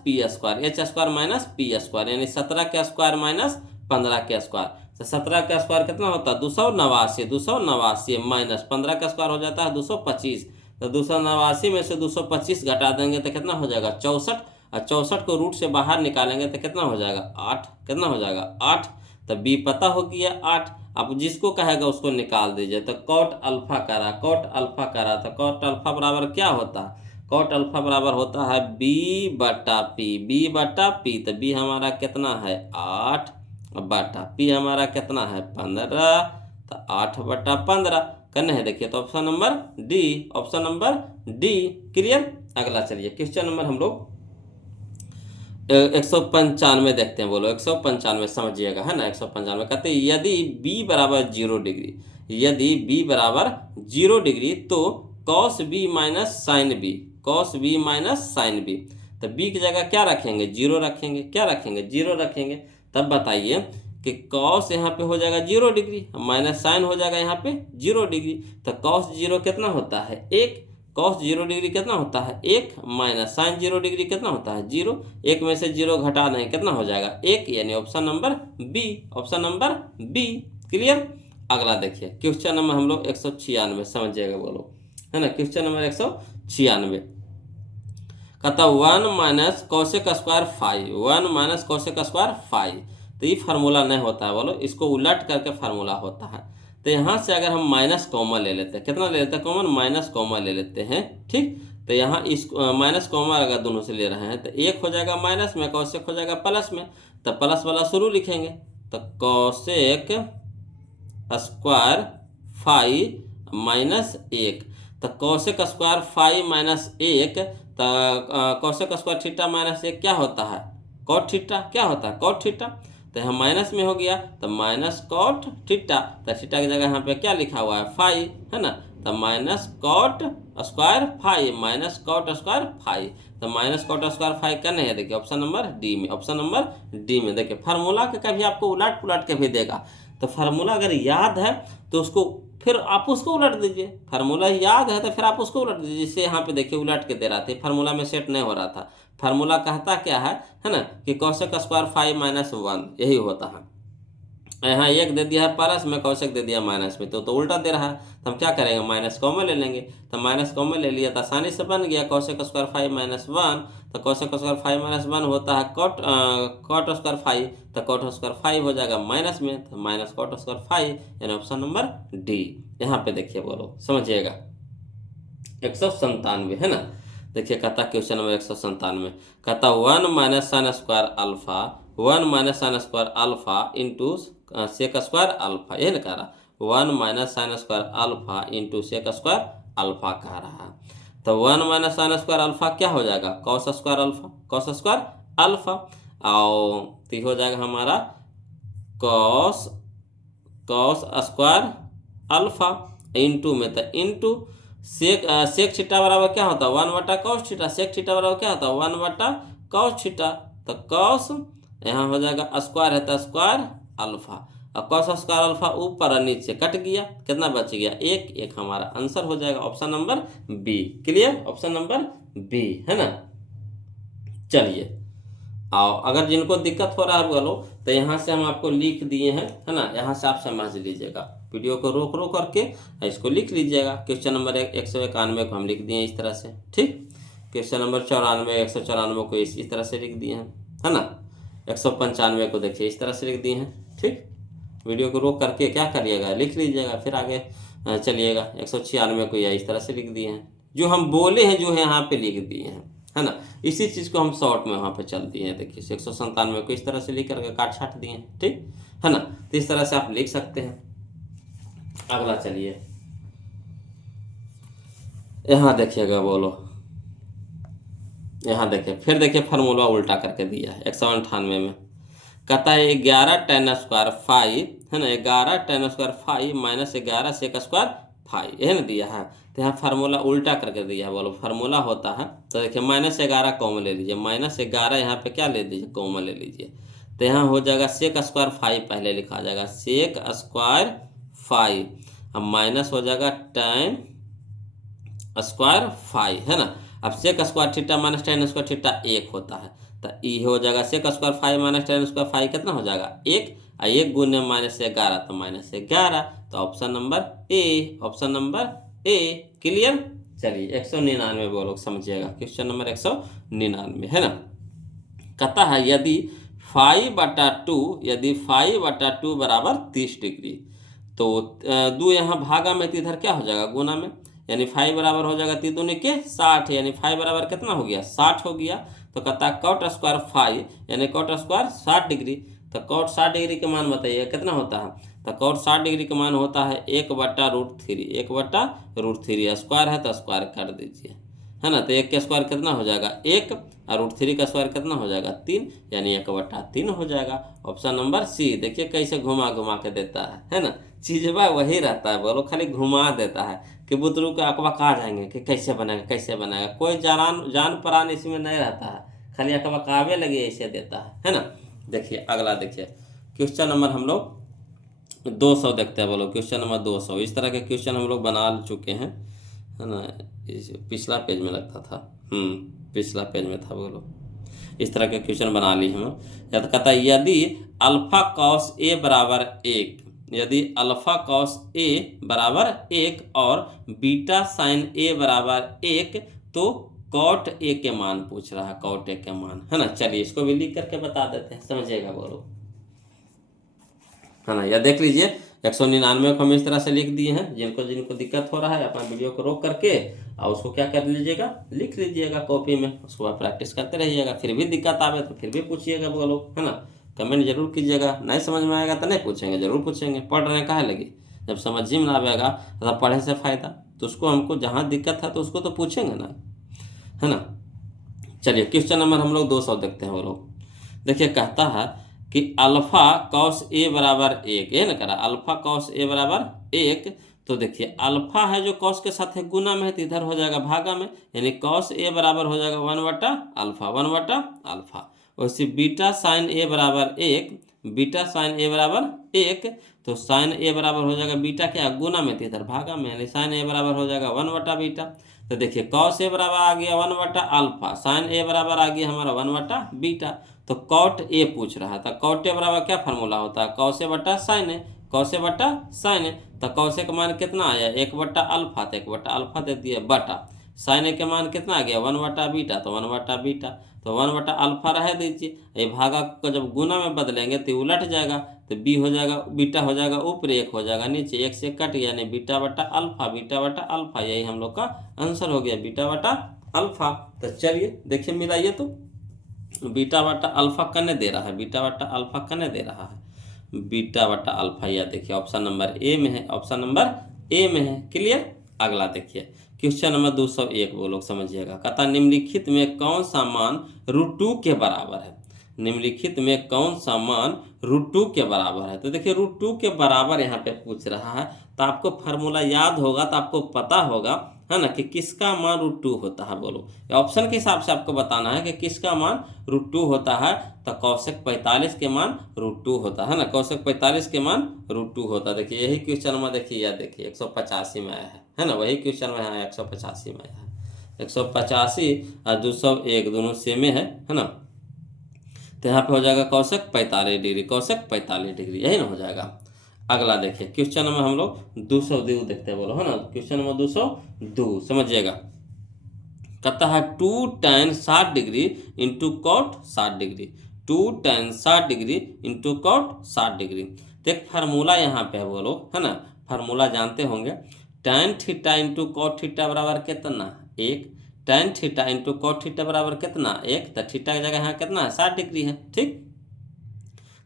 P², H² - P², यानी 17 के स्क्वायर माइनस 15 के स्क्वायर। तो 17 का स्क्वायर कितना होता है? 289, 289 माइनस 15 का स्क्वायर हो जाता है 225। तो 289 में से 225 घटा देंगे तो कितना हो जाएगा? 64, और 64 को रूट से बाहर निकालेंगे तो कितना हो जाएगा 8, कितना हो जाएगा 8। तो बी पता हो गया 8। अब जिसको कहेगा उसको निकाल दीजिए। तो कॉट अल्फा करा, कॉट अल्फा करा, तो कॉट अल्फा बराबर क्या होता है, कॉट अल्फा बराबर होता है बी बटा पी, बी बटा पी। तो बी हमारा कितना है 8 बटा पी हमारा कितना है 15, तो 8 बटा 15 करना है। देखिए तो option number D, option number D clear. अगला चलिए क्वेश्चन नंबर हम लोग 195 देखते हैं। बोलो 195 समझिएगा, है ना। 195 कहते हैं यदि b बराबर 0 डिग्री, यदि b बराबर 0 डिग्री तो cos b minus sine B, cos b minus sine B. तो b की जगह क्या रखेंगे 0 रखेंगे, क्या रखेंगे 0 रखेंगे। तब बताइए कि cos यहाँ पे हो जाएगा 0 डिग्री, माइनस साइन हो जाएगा यहाँ पे 0 डिग्री। तो cos 0 कितना होता है 1, cos 0 डिग्री कितना होता है 1, माइनस साइन 0 डिग्री कितना होता है 0। 1 में से 0 घटा दें कितना हो जाएगा 1, यानी option number B, option number B clear. अगला देखिए क्वेश्चन नंबर हम लोग 196 समझिएगा। बोलो, है ना। क्वेश्चन नंबर 196 कहता 1 minus cosec square 5, 1 minus cosec square 5। तो ये फार्मूला नहीं होता है, बोलो इसको उलट करके फार्मूला होता है। तो यहाँ से अगर हम माइनस कॉमन ले लेते हैं, कितना ले लेते हैं कॉमन, माइनस कॉमन ले लेते हैं, ठीक। तो यहाँ इस माइनस कॉमन अगर दोनों से ले रहे हैं तो एक हो जाएगा माइनस में, कोसेक हो जाएगा प्लस में। तो प्लस वाला शुरू लिखेंगे, तो कोसेक स्क्वायर 5 माइनस 1। तो कोसेक स्क्वायर 5 माइनस 1, तो कोसेक स्क्वायर थीटा माइनस 1 क्या होता है कॉट थीटा, क्या होता है कॉट थीटा। तो यहाँ माइनस में हो गया तो माइनस कॉट थीटा। तो थीटा की जगह यहाँ पे क्या लिखा हुआ है 5, है ना। तो minus cot square 5, minus cot square 5। तो माइनस कॉट स्क्वायर 5 करने है। देखिए ऑप्शन नंबर डी में, ऑप्शन नंबर डी में। देखिए फार्मूला के कभी आपको उलट पुलट के भी देगा, तो फार्मूला अगर याद है तो उसको फिर आप उसको उलट दीजिए। फार्मूला याद है तो फिर आप उसको उलट दीजिए। जैसे यहाँ पे देखिए उलट के दे रहा था, फार्मूला में सेट नहीं हो रहा था। फार्मूला कहता क्या है ना, कि कोसेक स्क्वायर 5 माइनस 1 यही होता है। यहाँ 1 दे दिया है प्लस में, कोसेक दे दिया माइनस में, तो उल्टा दे रहा है। तो हम क्या करेंगे माइनस कॉमन ले लेंगे। तो माइनस कॉमन ले लिया तो आसानी से बन गया कोसेक स्क्वायर 5 माइनस 1। तो कोसेक स्क्वायर 5 माइनस 1 होता है कॉट स्क्वायर 5। तो कॉट स्क्वायर 5 हो जाएगा माइनस में, तो माइनस कॉट स्क्वायर 5, यानी ऑप्शन नंबर डी। यहाँ पे देखिए बोलो समझिएगा 197, है ना। देखिए कहता क्वेश्चन नंबर 197 कहता 1 minus sine square alpha, 1 minus sine square alpha into sec square alpha, ये ना कह रहा 1 minus sine square alpha into sec square alpha कह रहा है। तो 1 माइनस साइन स्क्वायर अल्फा क्या हो जाएगा cos square alpha, cos square alpha. और तो हो जाएगा हमारा कॉस स्क्वायर अल्फा इंटू में, तो इंटू सेक थीटा बराबर क्या होता है 1 बटा कॉस थीटा। सेक थीटा बराबर क्या होता है 1 बटा कॉस थीटा। तो कॉस यहाँ हो जाएगा स्क्वायर है तो स्क्वायर अल्फा, और कॉस स्क्वायर अल्फा ऊपर और नीचे कट गया, कितना बच गया 1, 1 हमारा आंसर हो जाएगा option number B clear, option number B, है ना। चलिए आओ, अगर जिनको दिक्कत हो रहा है बोलो तो यहाँ से हम आपको लिख दिए हैं, है ना। यहाँ से आप समझ लीजिएगा, वीडियो को रोक करके इसको लिख लीजिएगा। क्वेश्चन नंबर 191 को हम लिख दिए इस तरह से, ठीक। क्वेश्चन नंबर 94 194 को इस तरह से लिख दिए हैं, है ना। 195 को देखिए इस तरह से लिख दिए हैं, ठीक। वीडियो को रोक करके क्या करिएगा लिख लीजिएगा, फिर आगे चलिएगा। 196 को या इस तरह से लिख दिए हैं, जो हम बोले हैं जो है यहाँ पे लिख दिए हैं, है ना। इसी चीज़ को हम शॉर्ट में वहाँ पे चल दिए हैं। देखिए 197 को इस तरह से लिख करके काट छाट दिए हैं, ठीक है ना। तो इस तरह से आप लिख सकते हैं। अगला चलिए यहाँ देखिएगा, बोलो यहाँ देखिए, फिर देखिए फार्मूला उल्टा करके दिया है 198 में। कहता है 11 tan स्क्वायर 5, है ना। 11 tan square 5 minus 11 sec square 5, यह ना दिया है। तो यहाँ फार्मूला उल्टा करके दिया है। बोलो फार्मूला होता है, तो देखिए माइनस 11 कॉमन ले लीजिए, माइनस 11 यहाँ पे क्या ले लीजिए कॉमन ले लीजिए। तो यहाँ हो जाएगा सेक स्क्वायर 5 पहले लिखा जाएगा सेक स्क्वायर 5, अब माइनस हो जाएगा tan स्क्वायर 5, है ना। अब sec square theta minus tan square theta 1 होता है। तो ये हो जाएगा sec square 5 minus tan square 5 कितना हो जाएगा 1, और 1 गुने माइनस 11 तो माइनस 11। तो ऑप्शन नंबर ए, ऑप्शन नंबर ए क्लियर। चलिए 199 बोलो समझिएगा, क्वेश्चन नंबर 199, है ना। कहता है यदि 5/2 बराबर 30 डिग्री, तो 2 यहाँ भागा में तो इधर क्या हो जाएगा गुना में, यानी 5 बराबर हो जाएगा 3 दूनी के 60, यानी 5 बराबर कितना हो गया 60 हो गया। तो कहता है कॉट स्क्वायर 5 यानी कॉट स्क्वायर 60 डिग्री। तो कॉट 60 डिग्री के मान बताइए कितना होता है। तो कॉट 60 डिग्री का मान होता है 1/√3, 1/√3 स्क्वायर है तो स्क्वायर कर दीजिए, है ना। तो 1 का स्क्वायर कितना हो जाएगा 1 और √3 का स्क्वायर कितना हो जाएगा 3, यानी 1/3 हो जाएगा। Option number C. देखिए कैसे घुमा घुमा के देता है ना। चीजबा वही रहता है, बोलो खाली घुमा देता है कि बुतरू के अकबका जाएंगे कि कैसे बनेगा। कोई जान परान इसमें नहीं रहता है, खाली अकबकावे लगे ऐसे देता है ना। देखिए अगला देखिए क्वेश्चन नंबर हम लोग 200 देखते हैं। बोलो क्वेश्चन नंबर 200। इस तरह के क्वेश्चन हम लोग बना चुके हैं, है ना। इस पिछला पेज में लगता था, पिछला पेज में था। बोलो इस तरह के क्वेश्चन बना लिए हम। या तो कहता है यदि अल्फा कॉस ए बराबर 1, यदि अल्फा कॉस ए बराबर 1 और बीटा साइन ए बराबर 1, तो कॉट ए के मान पूछ रहा है, कॉट ए के मान, है ना। चलिए इसको भी लिख करके बता देते हैं, समझिएगा। बोलो है ना। या देख लीजिए 199 को हम इस तरह से लिख दिए हैं। जिनको दिक्कत हो रहा है अपना वीडियो को रोक करके और उसको क्या कर लीजिएगा, लिख लीजिएगा कॉपी में, उसको आप प्रैक्टिस करते रहिएगा। फिर भी दिक्कत आवे तो फिर भी पूछिएगा बोलो, है ना। कमेंट जरूर कीजिएगा। नहीं समझ में आएगा तो नहीं पूछेंगे, जरूर पूछेंगे। पढ़ रहे काहे लगे, जब समझ ही में ना आएगा तो पढ़े से फायदा। तो उसको हमको जहाँ दिक्कत है तो उसको तो पूछेंगे ना, है ना। चलिए क्वेश्चन नंबर हम लोग 200 देखते हैं। वो लोग देखिए कहता है कि अल्फा कॉस ए बराबर 1, ये ना करा अल्फा कॉस ए बराबर 1। तो देखिए अल्फा है जो कॉस के साथ है गुना में है तो इधर हो जाएगा भागा में, यानी कॉस ए बराबर हो जाएगा 1/अल्फा। वैसे बीटा साइन ए बराबर 1, बीटा साइन ए बराबर 1, तो साइन ए बराबर हो जाएगा बीटा क्या गुना में तो इधर भागा में, यानी साइन ए बराबर हो जाएगा 1/बीटा। तो देखिए कॉस ए बराबर आ गया 1/अल्फा, साइन ए बराबर आ गया हमारा 1/बीटा। तो कॉट ए पूछ रहा था। कॉट ए बराबर क्या फार्मूला होता है, कॉस ए बटा साइन ए, कॉस ए बटा साइन ए। तो कॉस ए का मान कितना आया 1/अल्फा, तो 1/अल्फा दे दिए बटा साइन ए के मान कितना आ गया 1/बीटा, तो 1/बीटा। तो 1/अल्फा रह दीजिए। ये भागा को जब गुना में बदलेंगे तो उलट जाएगा, तो बी हो जाएगा बीटा हो जाएगा ऊपर, 1 हो जाएगा नीचे, 1 से कट गया, यानी बीटा/अल्फा। यही हम लोग का आंसर हो गया बीटा/अल्फा। तो चलिए देखिए मिलाइए तो बीटा/अल्फा कने दे रहा है, बीटा/अल्फा कने दे रहा है, बीटा/अल्फा। या देखिए ऑप्शन नंबर ए में है, ऑप्शन नंबर ए में है। क्लियर। अगला देखिए क्वेश्चन नंबर 201। वो लोग समझिएगा। कहता निम्नलिखित में कौन सा मान √2 के बराबर है, निम्नलिखित में कौन सा मान √2 के बराबर है। तो देखिए √2 के बराबर यहाँ पे पूछ रहा है, तो आपको फार्मूला याद होगा, तो आपको पता होगा, है ना, कि किसका मान √2 होता है। बोलो ऑप्शन के हिसाब से आपको बताना है कि किसका मान √2 होता है। तो कौशिक 45 के मान √2 होता है ना, कौशिक 45 के मान √2 होता है। देखिए यही क्वेश्चन में देखिए, या देखिए 185 में आया है ना, वही क्वेश्चन में आया 185 में आया है। 185 और 201 दोनों सेम है ना। तो यहाँ पे हो जाएगा कौशिक 45 डिग्री, कौशिक 45 डिग्री, यही ना हो जाएगा। अगला देखिए क्वेश्चन नंबर हम लोग 202 देखते हैं। बोलो है ना, क्वेश्चन नंबर 202 समझिएगा। कहता है 2 tan 60 degree into cot 60 degree, 2 tan 60 degree into cot 60 degree. तो एक फार्मूला यहाँ पे है, बोलो है ना, फार्मूला जानते होंगे। tan theta into cot theta बराबर कितना 1, tan theta into cot theta बराबर कितना 1, तो थीटा की जगह यहाँ कितना है 60 डिग्री है। ठीक,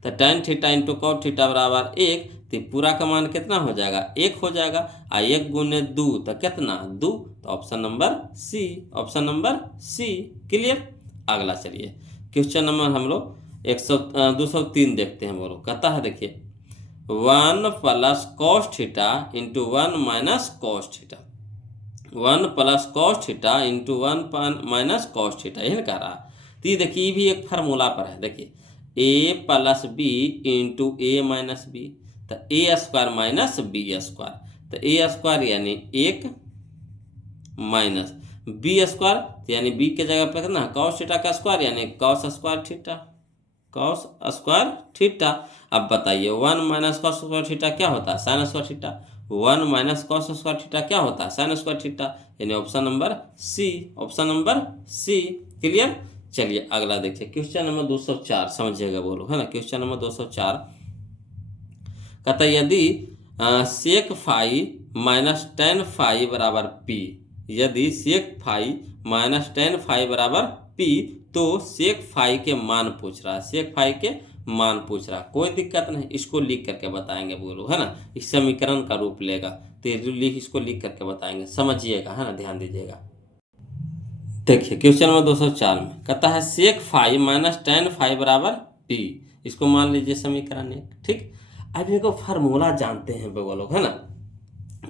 तो tan theta into cot theta बराबर 1, तो पूरा का मान कितना हो जाएगा 1 हो जाएगा। 1 गुने 2 तो कितना 2, तो option number C, option number C. Clear. अगला चलिए क्वेश्चन नंबर हम लोग 203 देखते हैं। बोलो कहता है देखिए 1 + cos theta into 1 - cos theta, 1 + cos theta into 1 - cos theta, यही ना कह रहा। तो ये देखिए ये भी एक फार्मूला पर है। देखिए a + b into a - b, तो a² - b², तो a² यानी 1 माइनस b² यानी b के जगह पर कितना cos थीटा का स्क्वायर, यानी cos² थीटा, cos² थीटा। अब बताइए 1 - cos² थीटा क्या होता है sin² थीटा, 1 - cos² थीटा क्या होता है sin² थीटा, यानी option number C, option number C. Clear. चलिए अगला देखिए, क्वेश्चन नंबर 204 समझिएगा, बोलो, है ना। क्वेश्चन नंबर 204 कहता है यदि sec phi minus tan phi बराबर पी, यदि sec phi minus tan phi बराबर पी, तो सेक फाई के मान पूछ रहा है, सेक फाई के मान पूछ रहा है। कोई दिक्कत नहीं, इसको लिख करके बताएंगे, बोलो, है ना। इस समीकरण का रूप लेगा तो इसको लिख करके बताएंगे, समझिएगा, है ना, ध्यान दीजिएगा। देखिए क्वेश्चन नंबर 204 में कहता है sec phi minus tan phi बराबर पी, इसको मान लीजिए समीकरण एक, ठीक। अब ये को फार्मूला जानते हैं लोग, है ना।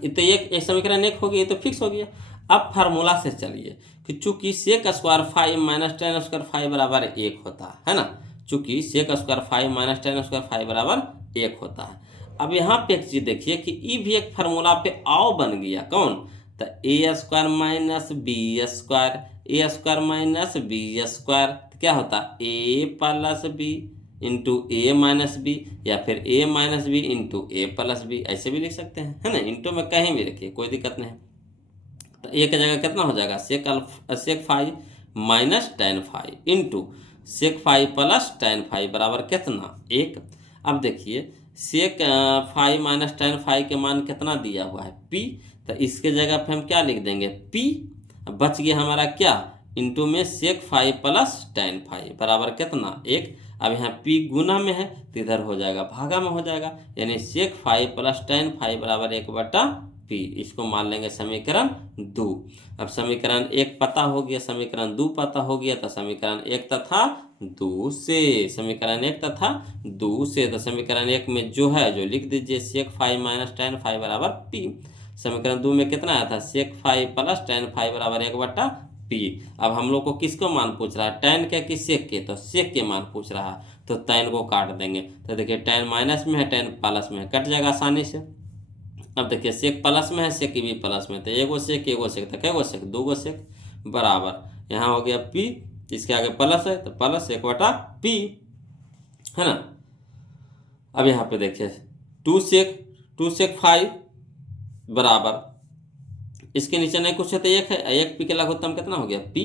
ये तो एक समीकरण एक हो गया, ये तो फिक्स हो गया। अब फार्मूला से चलिए कि चूंकि sec square five minus tan square five बराबर एक होता है ना, चूंकि sec square five minus tan square five बराबर एक होता है। अब यहाँ पे एक चीज देखिए कि ई भी एक फार्मूला पे आओ बन गया, कौन, तो ए स्क्वायर माइनस बी स्क्वायर, ए स्क्वायर माइनस बी स्क्वायर क्या होता है ए plus B into A minus B, या फिर ए माइनस बी इंटू ए प्लस बी, ऐसे भी लिख सकते हैं, है ना। इंटू में कहीं भी रखिए, कोई दिक्कत नहीं। तो ए की जगह कितना हो जाएगा, sec five minus tan five into sec five plus tan five बराबर कितना, एक। अब देखिए sec five minus tan five के मान कितना दिया हुआ है पी, तो इसके जगह पे हम क्या लिख देंगे पी, बच गया हमारा क्या, इंटू में सेक फाइव प्लस टेन फाइव बराबर कितना, एक। अब यहाँ पी गुना में है तो इधर हो जाएगा भागा में हो जाएगा, यानी सेक फाइव प्लस टेन फाइव बराबर एक बटा पी, इसको मान लेंगे समीकरण 2। अब समीकरण एक पता हो गया, समीकरण 2 पता हो गया, तो समीकरण एक तथा 2 से, समीकरण एक तथा 2 से, तो समीकरण एक में जो है जो लिख दीजिए सेक फाइव माइनस टेन फाइव बराबर पी। समीकरण 2 में कितना आया था, सेक फाइव प्लस टेन फाइव बराबर एक बटा पी। अब हम लोग को किसको मान पूछ रहा है, टेन के कि सेक के, तो सेक के मान पूछ रहा है, तो टेन को काट देंगे। तो देखिए टेन माइनस में है, टेन प्लस में है, कट जाएगा आसानी से। अब देखिए सेक प्लस में है, सेक भी प्लस में, तो एगो सेक तो कैगो सेक, दो गो सेक बराबर, यहाँ हो गया पी, इसके आगे प्लस है तो प्लस एक बटा पी, है ना। अब यहाँ पे देखिए टू सेक फाइव बराबर, इसके नीचे नहीं कुछ है तो एक है, एक पी के लघुत्तम कितना हो गया पी।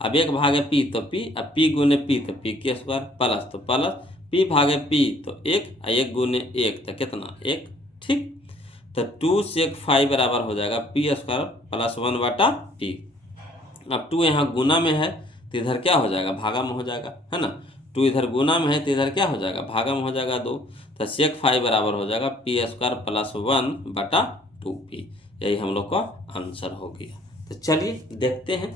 अब एक भागे पी तो पी, अब पी गुने पी तो पी के स्क्वायर प्लस तो प्लस, पी भागे पी तो एक गुने एक तो कितना एक, ठीक। तो टू सेक फाइव बराबर हो जाएगा पी स्क्वायर प्लस वन बटा पी। अब टू यहाँ गुना में है तो इधर क्या हो जाएगा भागा में हो जाएगा, है ना। टू इधर गुना में है तो इधर क्या हो जाएगा भागा में हो जाएगा दो, तो सेक फाइव बराबर हो जाएगा पी स्क्वायर प्लस वन बटा टू पी, यही हम लोग का आंसर हो गया। तो चलिए देखते हैं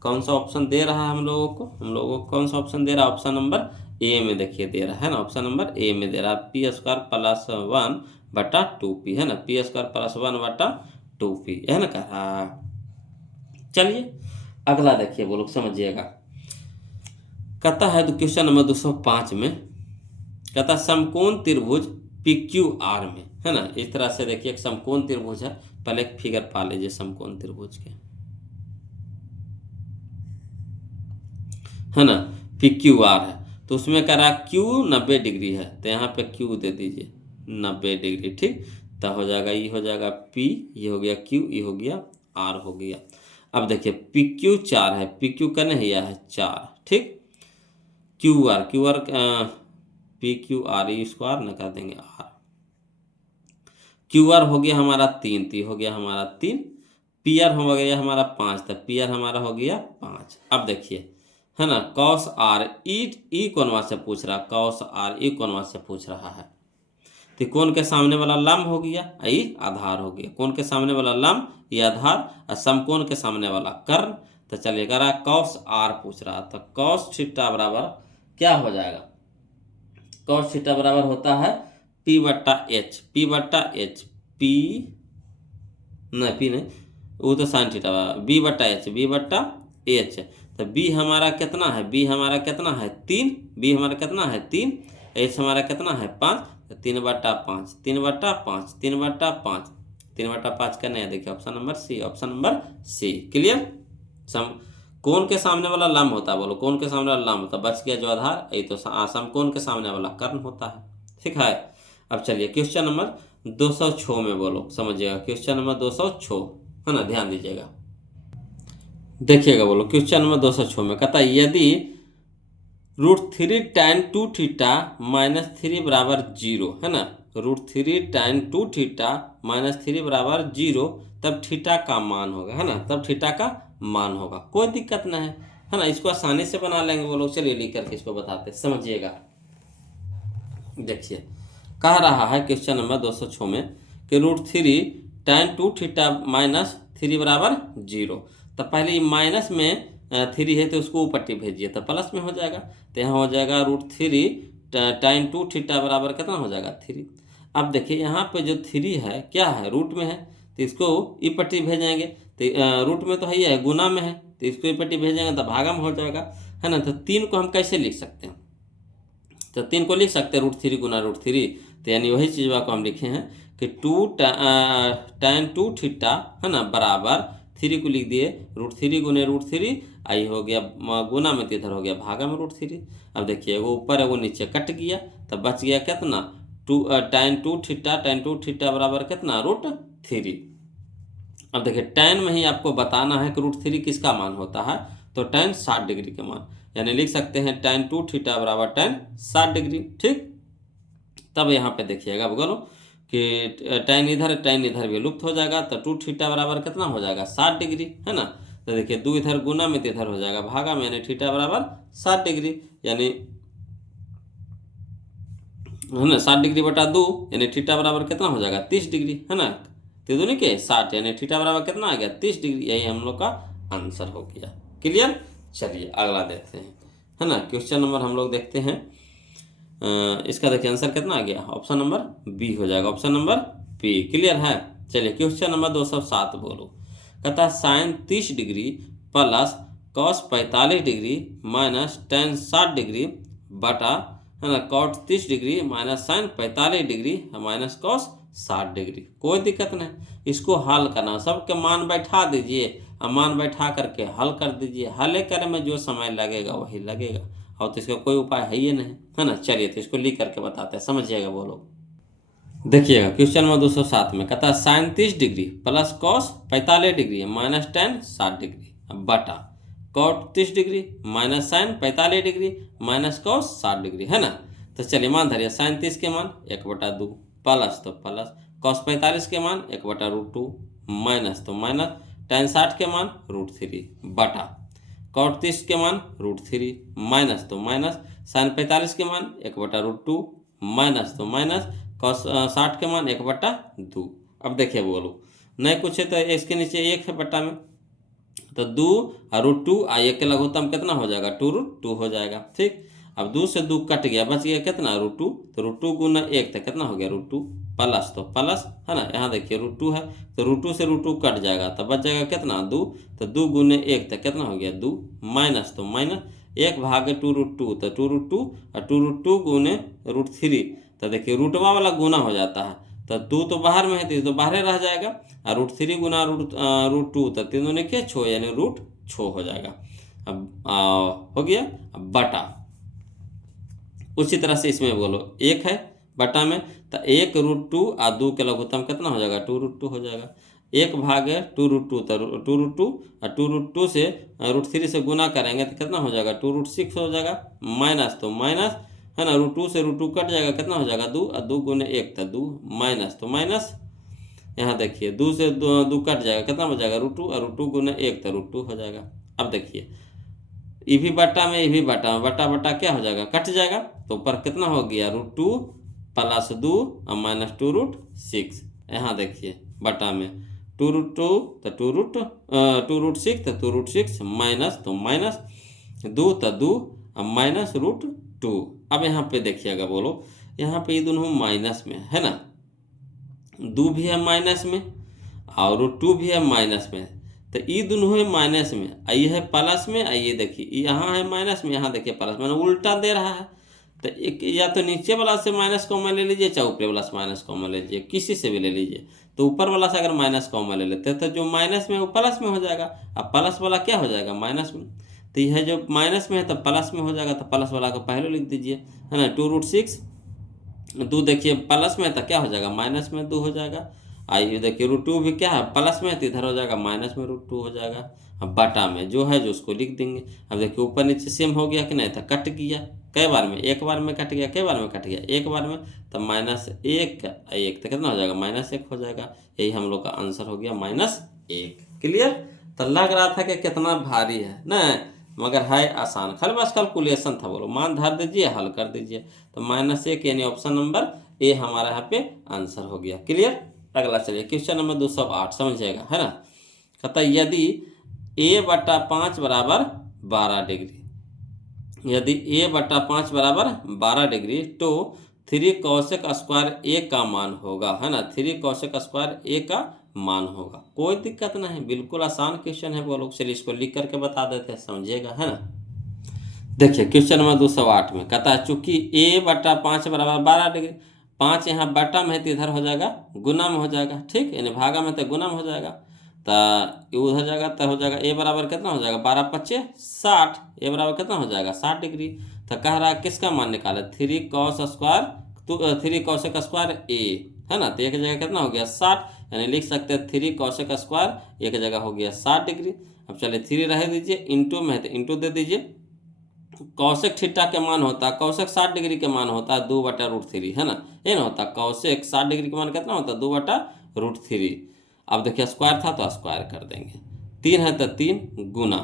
कौन सा ऑप्शन दे रहा है हम लोगों को कौन सा ऑप्शन दे रहा है, ऑप्शन नंबर ए में देखिए दे रहा है ना, ऑप्शन नंबर ए में दे रहा है पी स्क्वायर प्लस वन बटा टू पी, है ना, पी स्क्वायर प्लस वन बटा टू पी, है ना, कह रहा। चलिए अगला देखिए वो लोग समझिएगा, कहता है तो क्वेश्चन नंबर 205 में कहता है समकोण त्रिभुज पी क्यू आर में, है ना। इस तरह से देखिए एक समकोण त्रिभुज है, पहले एक फिगर पा लीजिए समकोण त्रिभुज के, है ना, पी क्यू आर है, तो उसमें कह रहा क्यू 90 डिग्री है, तो यहाँ पे क्यू दे दीजिए 90 डिग्री, ठीक। तो हो जाएगा ये हो जाएगा पी, ये हो गया क्यू, ये हो गया आर हो गया। अब देखिए पी क्यू 4 है, पी क्यू का नहीं है 4, ठीक। Q R P Q R इसको आर न कर देंगे आर, क्यू आर हो गया हमारा 3, तो हो गया हमारा 3, पी आर हो गया हमारा 5, तो पी आर हमारा हो गया 5। अब देखिए, है ना, कॉस आर ई कोणवा से पूछ रहा, कॉस आर ई कोणवा से पूछ रहा है, तो कोण के सामने वाला लंब हो गया, ई आधार हो गया, कोण के सामने वाला लंब ये आधार, और समकोण के सामने वाला कर्ण। तो चलिए कह रहा कॉस आर पूछ रहा, तो कॉस थीटा बराबर क्या हो जाएगा, कॉस थीटा बराबर होता है पी बट्टा एच, पी नहीं वो तो साइन थीटा, बी बट्टा एच। तो बी हमारा कितना है, बी हमारा कितना है 3, बी हमारा कितना है 3, एच हमारा कितना है 5, तो 3/5, 3/5, 3/5, 3/5 करना है, देखिए option number C, option number C, clear. कोण के सामने वाला लंब होता है, बोलो कोण के सामने वाला लंब होता है, बच गया जो आधार, ये तो समकोण के सामने वाला कर्ण होता है, ठीक है। अब चलिए क्वेश्चन नंबर 206 में बोलो समझिएगा, क्वेश्चन नंबर 206, है ना, ध्यान दीजिएगा, देखिएगा बोलो क्वेश्चन नंबर 206 में कहता है यदि √3 tan 2 थीटा -3 बराबर 0 है ना। √3 tan 2 थीटा -3 बराबर 0, तब थीटा का मान होगा, है ना, तब थीटा का मान होगा। कोई दिक्कत ना है ना, इसको आसानी से बना लेंगे वो लोग। चलिए लिख करके इसको बताते, समझिएगा। देखिए कह रहा है क्वेश्चन नंबर 206 में कि √3 tan 2 थीटा -3 बराबर 0। तो पहले माइनस में 3 है तो उसको ऊपर भेजिए तो प्लस में हो जाएगा। तो यहाँ हो जाएगा √3 tan 2 थीटा बराबर कितना हो जाएगा 3। अब देखिए यहाँ पे जो 3 है क्या है, रूट में है, तो इसको ई पट्टी भेजेंगे। तो रूट में तो है गुना में है, तो इसको ई पट्टी भेजेंगे तो भागा में हो जाएगा, है ना। तो 3 को हम कैसे लिख सकते हैं, तो 3 को लिख सकते हैं √3 गुना √3। तो यानी वही चीज़ को हम लिखे हैं कि 2 tan 2 थीटा, है ना, बराबर 3 को लिख दिए √3 गुने √3, आई हो गया गुना में, तो इधर हो गया भागा में √3। अब देखिए वो ऊपर है वो नीचे कट गया, तब बच गया कितना, tan 2 थीटा बराबर कितना √3। अब देखिए tan में ही आपको बताना है कि √3 किसका मान होता है, तो tan 60 डिग्री के मान, यानी लिख सकते हैं tan 2 थीटा बराबर tan 60 डिग्री। ठीक, तब यहाँ पे देखिएगा बोलो कि tan इधर भी लुप्त हो जाएगा, तो 2 थीटा बराबर कितना हो जाएगा 60 डिग्री, है ना। तो देखिए 2 इधर गुना में, तो इधर हो जाएगा भागा में, यानी थीटा बराबर 60 डिग्री, यानी है ना 60 डिग्री बटा 2, यानी थीटा बराबर कितना हो जाएगा 30 डिग्री, है ना। तो दोनों के 60, यानी थीटा बराबर कितना आ गया 30 डिग्री। यही हम लोग का आंसर हो गया। क्लियर। चलिए अगला देखते हैं, है ना। क्वेश्चन नंबर हम लोग देखते हैं, इसका देखिए आंसर कितना आ गया, ऑप्शन नंबर बी हो जाएगा, ऑप्शन नंबर बी। क्लियर है। चलिए क्वेश्चन नंबर 207 बोलो। कहता है sin 30 degree plus cos 45 degree minus tan 60 degree बटा, है ना, cot 30 degree minus sin 45 degree minus cos 60 degree. कोई दिक्कत नहीं, इसको हल करना, सबके मान बैठा दीजिए और मान बैठा करके हल कर दीजिए। हल करने में जो समय लगेगा वही लगेगा, और तो इसका कोई उपाय है ही नहीं, है ना। चलिए तो इसको लिख करके बताते हैं, समझिएगा वो लोग। देखिएगा क्वेश्चन नंबर 207 में कहता है sin 30 degree plus cos 45 degree minus tan 60 degree बटा cot 30 degree minus sin 45 degree minus cos 60 degree, है ना। तो चलिए मान धरिए sin 30 के मान 1/2 प्लस, तो प्लस cos 45 के मान 1/√2 माइनस, तो माइनस tan 60 के मान √3 बटा cot 30 के मान √3 माइनस, तो माइनस sin 45 के मान 1/√2 माइनस, तो माइनस cos 60 के मान 1/2। अब देखिए बोलो नहीं कुछ है तो इसके नीचे 1 है बटा में, तो 2 और √2 आ 1 के लघुत्तम कितना हो जाएगा 2√2 हो जाएगा। ठीक, अब 2 से 2 कट गया, बच गया कितना √2, तो √2 गुना 1 तो कितना हो गया √2 प्लस, तो प्लस, है ना। यहाँ देखिए √2 है तो √2 से √2 कट जाएगा, तो बच जाएगा कितना 2, तो 2 गुने 1 तो कितना हो गया 2 माइनस, तो माइनस 1 भागे 2√2, तो 2√2 और 2√2 गुने √3, तो देखिए रूटवा वाला गुना हो जाता है, तो 2 तो बाहर में है तो बाहर रह जाएगा, और √3 गुना √2 तो 3 दूनी के 6, यानी √6 हो जाएगा। अब हो गया। अब बटा उसी तरह से इसमें बोलो 1 है बटा में, तो 1√2 और 2 के लघुत्तम कितना हो जाएगा 2√2 हो जाएगा। 1 भागे 2√2 तो 2√2 और 2√2 से √3 से गुना करेंगे तो कितना हो जाएगा 2√6 हो जाएगा माइनस, तो माइनस, है ना, √2 से √2 कट जाएगा, कितना हो जाएगा 2 और 2 गुने 1 तो 2 माइनस, तो माइनस, यहाँ देखिए 2 से 2 कट जाएगा, कितना हो जाएगा √2 और √2 गुने 1 तो √2 हो जाएगा। अब देखिए ये भी बटा में, ये भी बटा में, बटा बटा क्या हो जाएगा कट जाएगा, तो ऊपर कितना हो गया √2 प्लस 2 और माइनस 2√6। यहाँ देखिए बटा में 2√2 तो 2√6 तो 2√6 माइनस, तो माइनस 2 तो 2 और माइनस √2। अब यहाँ पे देखिएगा बोलो, यहाँ पे ये दोनों माइनस में है ना, 2 भी है माइनस में और √2 भी है माइनस में, तो ये दोनों है माइनस में, ये है प्लस में, ये देखिए यहाँ है माइनस में, यहाँ देखिए प्लस में, उल्टा दे रहा है। तो एक या तो नीचे वाला से माइनस कॉमन ले लीजिए, चाहे ऊपर वाला से माइनस कॉमन ले लीजिए, किसी से भी ले लीजिए। तो ऊपर वाला से अगर माइनस कॉमन ले लेते हैं तो जो माइनस में वो प्लस में हो जाएगा, अब प्लस वाला क्या हो जाएगा माइनस में, तो यह जो माइनस में है तो प्लस में हो जाएगा, तो प्लस वाला को पहले लिख दीजिए, है ना। 2√6 2 देखिए प्लस में तो क्या हो जाएगा माइनस में 2 हो जाएगा। आइए देखिए √2 भी क्या है प्लस में, तो इधर हो जाएगा माइनस में √2 हो जाएगा। अब बटा में जो है जो उसको लिख देंगे। अब देखिए ऊपर नीचे सेम हो गया कि नहीं था, कट गया कई बार में, एक बार में कट गया, कई बार में कट गया, एक बार में, तो -1 1 तो कितना हो जाएगा -1 हो जाएगा। यही हम लोग का आंसर हो गया -1। क्लियर। तो लग रहा था कि कितना भारी है ना, मगर है आसान, खाली बस कैलकुलेशन था। बोलो मान धर दीजिए, हल कर दीजिए। तो -1 यानी ऑप्शन नंबर ए हमारा यहाँ पे आंसर हो गया। क्लियर। अगला चलिए क्वेश्चन नंबर 208 समझिएगा, है ना। कहता यदि a/5 बराबर 12 डिग्री, यदि a/5 बराबर 12 डिग्री तो 3 कौशिक स्क्वायर ए का मान होगा, है ना। 3 कौशिक स्क्वायर ए का मान होगा। कोई दिक्कत नहीं, बिल्कुल आसान क्वेश्चन है। वो लोग चलिए इसको लिख करके बता देते हैं, समझिएगा, है ना। देखिए क्वेश्चन नंबर 208 में कहता है चूंकि a/5 बराबर 12 डिग्री, 5 यहाँ बटा में है तो इधर हो जाएगा गुना में हो जाएगा, ठीक, यानी भागा में तो गुना में हो जाएगा। तो ये उधर जाएगा तो हो जाएगा a बराबर कितना हो जाएगा 12 × 5 = 60, a बराबर कितना हो जाएगा 60 डिग्री। तो कह रहा है किसका मान निकाले, 3 cos स्क्वायर, तो 3 कौशिक स्क्वायर ए, है ना। तो एक जगह कितना हो गया 60, यानी लिख सकते हैं 3 कौशिक स्क्वायर एक जगह हो गया 60 डिग्री। अब चलिए 3 रह दीजिए, इंटू में है तो इंटू दे दीजिए। कौशिक थीटा के मान होता है, कौशिक 60 डिग्री के मान होता है 2/√3, है ना। ये ना होता कौशिक 60 डिग्री के मान कितना होता है 2/√3। अब देखिए स्क्वायर था तो स्क्वायर कर देंगे, 3 है तो 3 गुना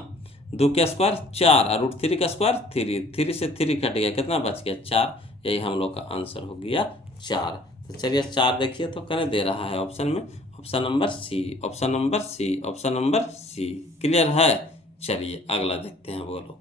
2 का स्क्वायर 4 और √3 का स्क्वायर 3, 3 से 3 कट गया, कितना बच गया 4। यही हम लोग का आंसर हो गया 4। तो चलिए 4 देखिए तो कहने दे रहा है ऑप्शन में, option number C, option number C, option number C. Clear है। चलिए अगला देखते हैं। बोलो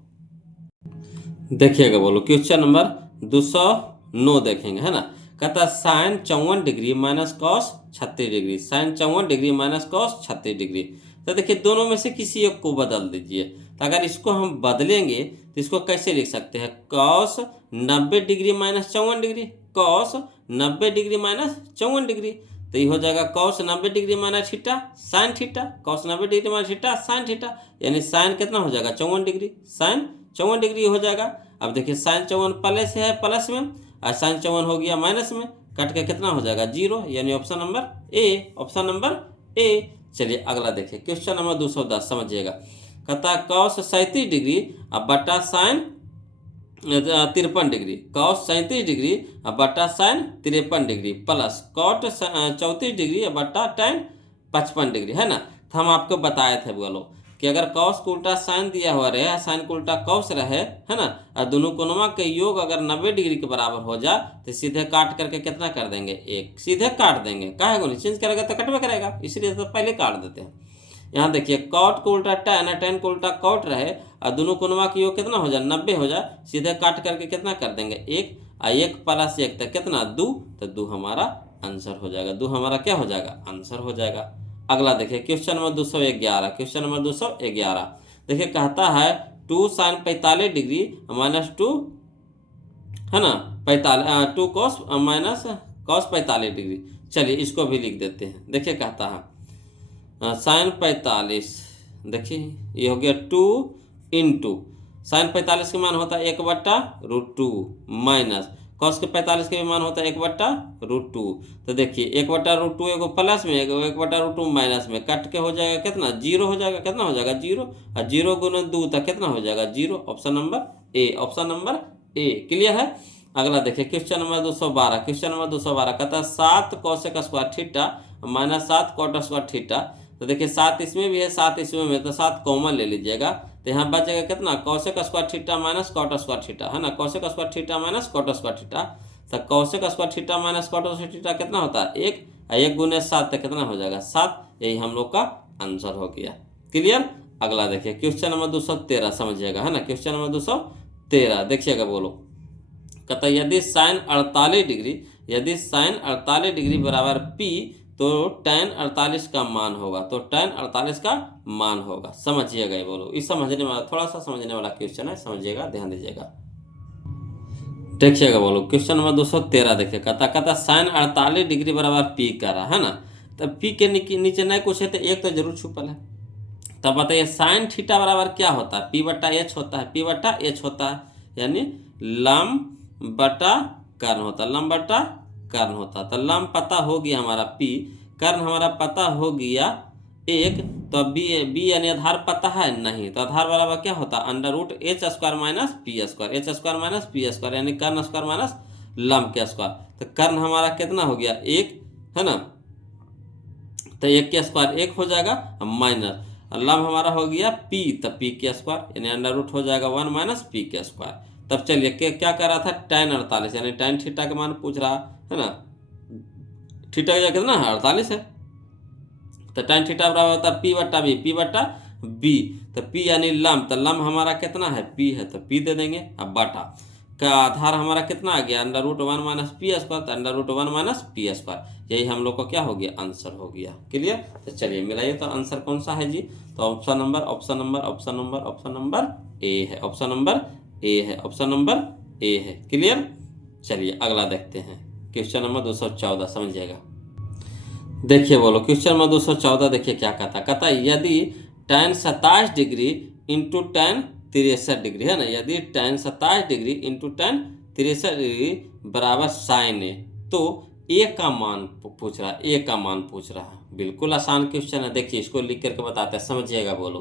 देखिएगा, बोलो क्वेश्चन नंबर 209 देखेंगे, है ना। कहता sin 54 degree minus cos 36 degree, sin 54 degree minus cos 36 degree. तो देखिए दोनों में से किसी एक को बदल दीजिए। तो अगर इसको हम बदलेंगे तो इसको कैसे लिख सकते हैं, cos 90 degree minus 54 degree, cos 90 degree minus 54 degree. तो ये हो जाएगा cos 90 degree minus theta sine theta, cos 90 degree minus theta sine theta, यानी साइन कितना हो जाएगा 54 डिग्री, साइन 54 डिग्री हो जाएगा। अब देखिए साइन 54 प्लस है प्लस में, और साइन 54 हो गया माइनस में, कट के कितना हो जाएगा 0, यानी ऑप्शन नंबर ए, ऑप्शन नंबर ए। चलिए अगला देखिए क्वेश्चन नंबर 210 समझिएगा। कहता है कॉस 37 डिग्री अब बटा साइन 53 डिग्री, कॉस 37 डिग्री अब बटा sine 53 degree plus cot 34 degree अब बटा tan 55 डिग्री, है ना। तो हम आपको बताए थे बोलो कि अगर कॉस को उल्टा साइन दिया हुआ रहे, साइन को उल्टा कॉस रहे, है ना, और दोनों कोणों के योग अगर 90 डिग्री के बराबर हो जाए तो सीधे काट करके कितना कर देंगे 1, सीधे काट देंगे। काहे को नहीं, चेंज करेगा तो कटवे करेगा, इसलिए तो पहले काट देते हैं। यहाँ देखिए कॉट को उल्टा tan, tan को उल्टा कॉट रहे और दोनों कोणों के योग कितना हो जाए 90 हो जाए, सीधे काट करके कितना कर देंगे 1, और 1 + 1 तो कितना 2, तो 2 हमारा आंसर हो जाएगा, 2 हमारा क्या हो जाएगा आंसर हो जाएगा। अगला देखिए क्वेश्चन नंबर 211, क्वेश्चन नंबर 211 देखिए कहता है 2 sin 45 डिग्री माइनस 2, है ना, 2 cos माइनस cos 45 डिग्री। चलिए इसको भी लिख देते हैं। देखिए कहता है साइन 45, देखिए ये हो गया 2 इंटू साइन 45 का मान होता है 1/√2 माइनस कॉस के 45 का भी मान होता है 1/√2। तो देखिए 1/√2 एगो प्लस में, एगो 1/√2 माइनस में, कट के हो जाएगा कितना 0 हो जाएगा, कितना हो जाएगा 0, और 0 गुना 2 तक कितना हो जाएगा 0, ऑप्शन नंबर ए, ऑप्शन नंबर ए। क्लियर है। अगला देखिए क्वेश्चन नंबर 212, क्वेश्चन नंबर 212 कहता है 7 cosec square theta minus 7 cot square theta. तो देखिए 7 इसमें भी है 7 इसमें में, तो 7 कॉमन ले लीजिएगा, तो यहाँ बचेगा कितना cosec square theta minus cot square theta, है ना, cosec square theta minus cot square theta. तो cosec square theta minus cot square theta कितना होता है 1, और 1 गुने 7 तो कितना हो जाएगा 7। यही हम लोग का आंसर हो गया। क्लियर। अगला देखिए क्वेश्चन नंबर 213 समझिएगा, है ना, क्वेश्चन नंबर 213 देखिएगा। बोलो कहता यदि साइन 48 डिग्री, यदि साइन 48 डिग्री बराबर पी तो tan 48 का मान होगा, तो tan 48 का मान होगा। समझिएगा ये। बोलो इस समझने वाला, थोड़ा सा समझने वाला क्वेश्चन है, समझिएगा, ध्यान दीजिएगा, देखिएगा। बोलो क्वेश्चन नंबर 213 देखिए कहता साइन 48 डिग्री बराबर पी करा, है ना। तो पी के नीचे नहीं कुछ है तो एक तो जरूर छुपल है। तब बताइए साइन थीटा बराबर क्या होता है, p/h होता है, p/h होता है, यानी लंब बटा कर्ण होता है, लंब बटा कर्ण होता है। तो लंब पता हो गया हमारा p, कर्ण हमारा पता हो गया 1, तो बी यानी आधार पता है नहीं, तो आधार बराबर क्या होता है under root H square minus P square, H square minus P square यानी कर्ण स्क्वायर माइनस लंब के स्क्वायर। तो कर्ण हमारा कितना हो गया 1 है ना, तो 1 के स्क्वायर 1 हो जाएगा माइनस लंब हमारा हो गया पी, तो पी के स्क्वायर यानी अंडर रूट हो जाएगा 1 माइनस पी के स्क्वायर। तब चलिए क्या कर रहा था tan 48 यानी tan थीटा का मान पूछ रहा है ना, थीटा का कितना है 48 है, तो tan थीटा बराबर होता है पी बट्टा बी, तो पी यानी लंब, तो लंब हमारा कितना है पी है, तो पी दे देंगे। अब बटा का आधार हमारा कितना आ गया under root 1 minus P square, तो under root 1 minus P square, यही हम लोग को क्या हो गया आंसर हो गया। क्लियर, तो चलिए मिलाइए, तो आंसर कौन सा है जी, तो ऑप्शन नंबर ए है, ऑप्शन नंबर ए है, ऑप्शन नंबर ए है। क्लियर, चलिए अगला देखते हैं क्वेश्चन नंबर 214, समझिएगा। देखिए बोलो क्वेश्चन नंबर 214, देखिए क्या कहता है यदि tan 27 degree into tan 63 degree है ना, यदि tan 27 degree into tan 63 degree बराबर साइन ए, तो ए का मान पूछ रहा है, ए का मान पूछ रहा है। बिल्कुल आसान क्वेश्चन है, देखिए इसको लिख करके बताते हैं, समझिएगा। बोलो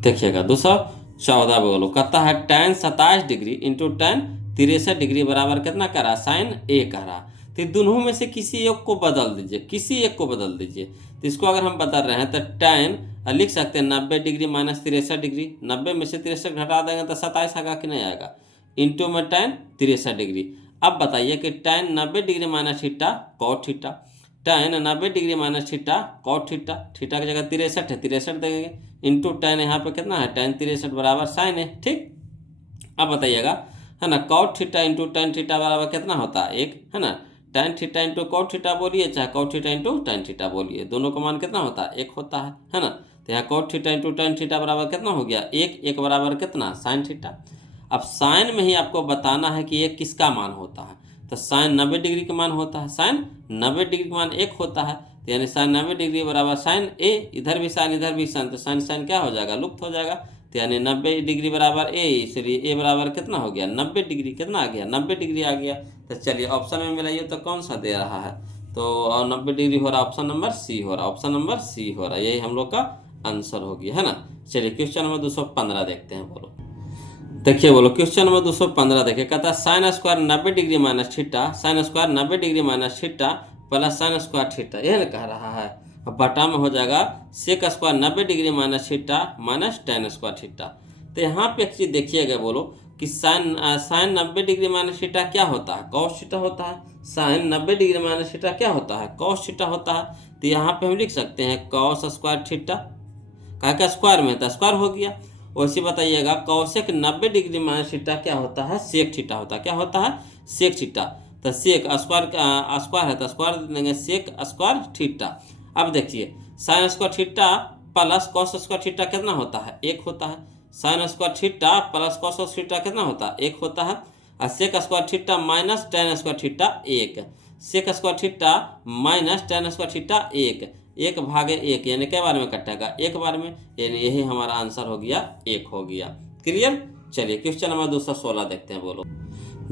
देखिएगा 214 बोलो, कहता है tan 27 degree into tan 63 degree बराबर कितना कह रहा है साइन ए कह रहा है। तो दोनों में से किसी एक को बदल दीजिए, किसी एक को बदल दीजिए। तो इसको अगर हम बदल रहे हैं तो tan लिख सकते हैं 90 डिग्री माइनस 63 डिग्री, 90 में से 63 घटा देंगे तो 27 आएगा कि नहीं आएगा, इंटू में tan 63 डिग्री। अब बताइए कि tan 90 degree minus theta cot theta, tan 90 degree minus theta cot theta, theta की जगह 63 है 63 देंगे, इंटू tan यहाँ पे कितना है tan 63 बराबर साइन है। ठीक, अब बताइएगा है ना, cot theta into tan theta बराबर कितना होता है 1 है ना, tan theta into cot theta बोलिए चाहे cot theta into tan theta बोलिए, दोनों का मान कितना होता है 1 होता है ना। तो यहाँ cot theta into tan theta बराबर कितना हो गया 1 बराबर कितना साइन थीटा। अब साइन में ही आपको बताना है कि ये किसका मान होता है, तो साइन 90 डिग्री का मान होता है, साइन 90 डिग्री का मान 1 होता है, तो यानी साइन 90 डिग्री बराबर साइन ए, इधर भी साइन इधर भी साइन, तो साइन साइन क्या हो जाएगा लुप्त हो जाएगा, तो यानी 90 डिग्री बराबर ए, इसलिए ए बराबर कितना हो गया 90 डिग्री, कितना आ गया 90 डिग्री आ गया। तो चलिए ऑप्शन में मिलाइए तो कौन सा दे रहा है, तो 90 डिग्री हो रहा है, ऑप्शन नंबर सी हो रहा है, ऑप्शन नंबर सी हो रहा है, यही हम लोग का आंसर हो गया है ना। चलिए क्वेश्चन नंबर 215 देखते हैं। बोलो देखिए, बोलो क्वेश्चन नंबर 215 देखिए, कहता है sine square 90 degree minus theta, sign square 90 degree minus theta plus sign square theta, यह ना कह रहा है। अब बटा में हो जाएगा sec square 90 degree minus theta minus tan square theta. तो यहाँ पे एक चीज देखिएगा, बोलो कि साइन 90 डिग्री माइनस थीटा क्या होता है कॉस थीटा होता है, साइन 90 डिग्री माइनस थीटा क्या होता है कॉस थीटा होता है। तो यहाँ पे हम लिख सकते हैं कॉस स्क्वायर थीटा, का स्क्वायर में तो स्क्वायर हो गया। वैसे बताइएगा कौशिक 90 डिग्री माइनस थीटा क्या होता है सेक थीटा होता है, क्या होता है सेक थीटा। तो सेक स्क्वायर है तो स्क्वायर देंगे सेक स्क्वायर थीटा। अब देखिए sine square theta plus cos square theta कितना होता है 1 होता है, sine square theta plus cos theta कितना होता है 1 होता है, और sec square theta minus tan square theta 1, sec square theta minus tan square theta 1 भागे 1 यानी क्या बार में कटेगा 1 बार में, यानी यही हमारा आंसर हो गया 1 हो गया। क्लियर, चलिए क्वेश्चन नंबर 216 देखते हैं। बोलो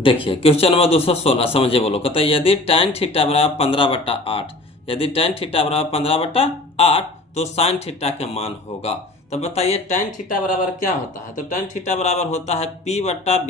देखिए क्वेश्चन नंबर 216 समझिए। बोलो कहता है यदि tan थीटा बराबर 15/8, यदि tan थीटा बराबर 15/8 तो साइन थीटा के मान होगा। तो बताइए tan थीटा बराबर क्या होता है, तो tan थीटा बराबर होता है P/B होता है,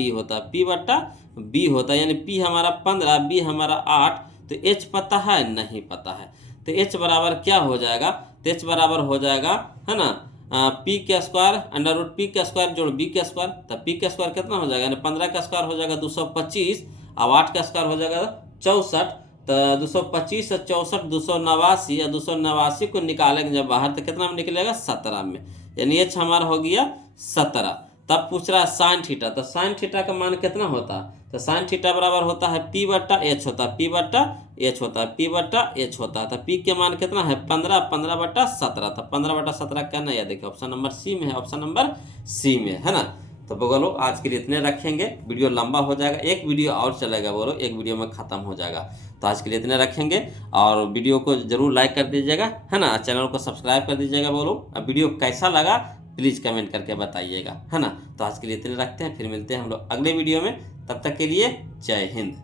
P/B होता है, यानी P हमारा 15 B हमारा 8, तो H पता है नहीं पता है, तो H बराबर क्या हो जाएगा, तो H बराबर हो जाएगा है ना पी के स्क्वायर अंडर रूट पी के स्क्वायर जोड़ बी के स्क्वायर, तो पी के स्क्वायर कितना हो जाएगा, यानी 15 का स्क्वायर हो जाएगा 225, अब 8 का स्क्वायर हो जाएगा 64, तो 225 और 64 289, या 289 को निकालेंगे जब बाहर तो कितना में निकलेगा 17 में, यानी एच हमारा हो गया 17। तब पूछ रहा है साइन थीटा, तो साइन थीटा का मान कितना होता है, तो साइन थीटा बराबर होता है P/H होता है, P/H होता है, P/H होता है, तो P के मान कितना है 15/17, तो 15/17 क्या नहीं है, देखिए ऑप्शन नंबर सी में है, ऑप्शन नंबर सी में है ना। तो बोलो आज के लिए इतने रखेंगे, वीडियो लंबा हो जाएगा, एक वीडियो और चलेगा, बोलो एक वीडियो में ख़त्म हो जाएगा। तो आज के लिए इतने रखेंगे, और वीडियो को जरूर लाइक कर दीजिएगा है ना, चैनल को सब्सक्राइब कर दीजिएगा। बोलो अब वीडियो कैसा लगा प्लीज़ कमेंट करके बताइएगा है ना। तो आज के लिए इतने रखते हैं, फिर मिलते हैं हम लोग अगले वीडियो में, तब तक के लिए जय हिंद।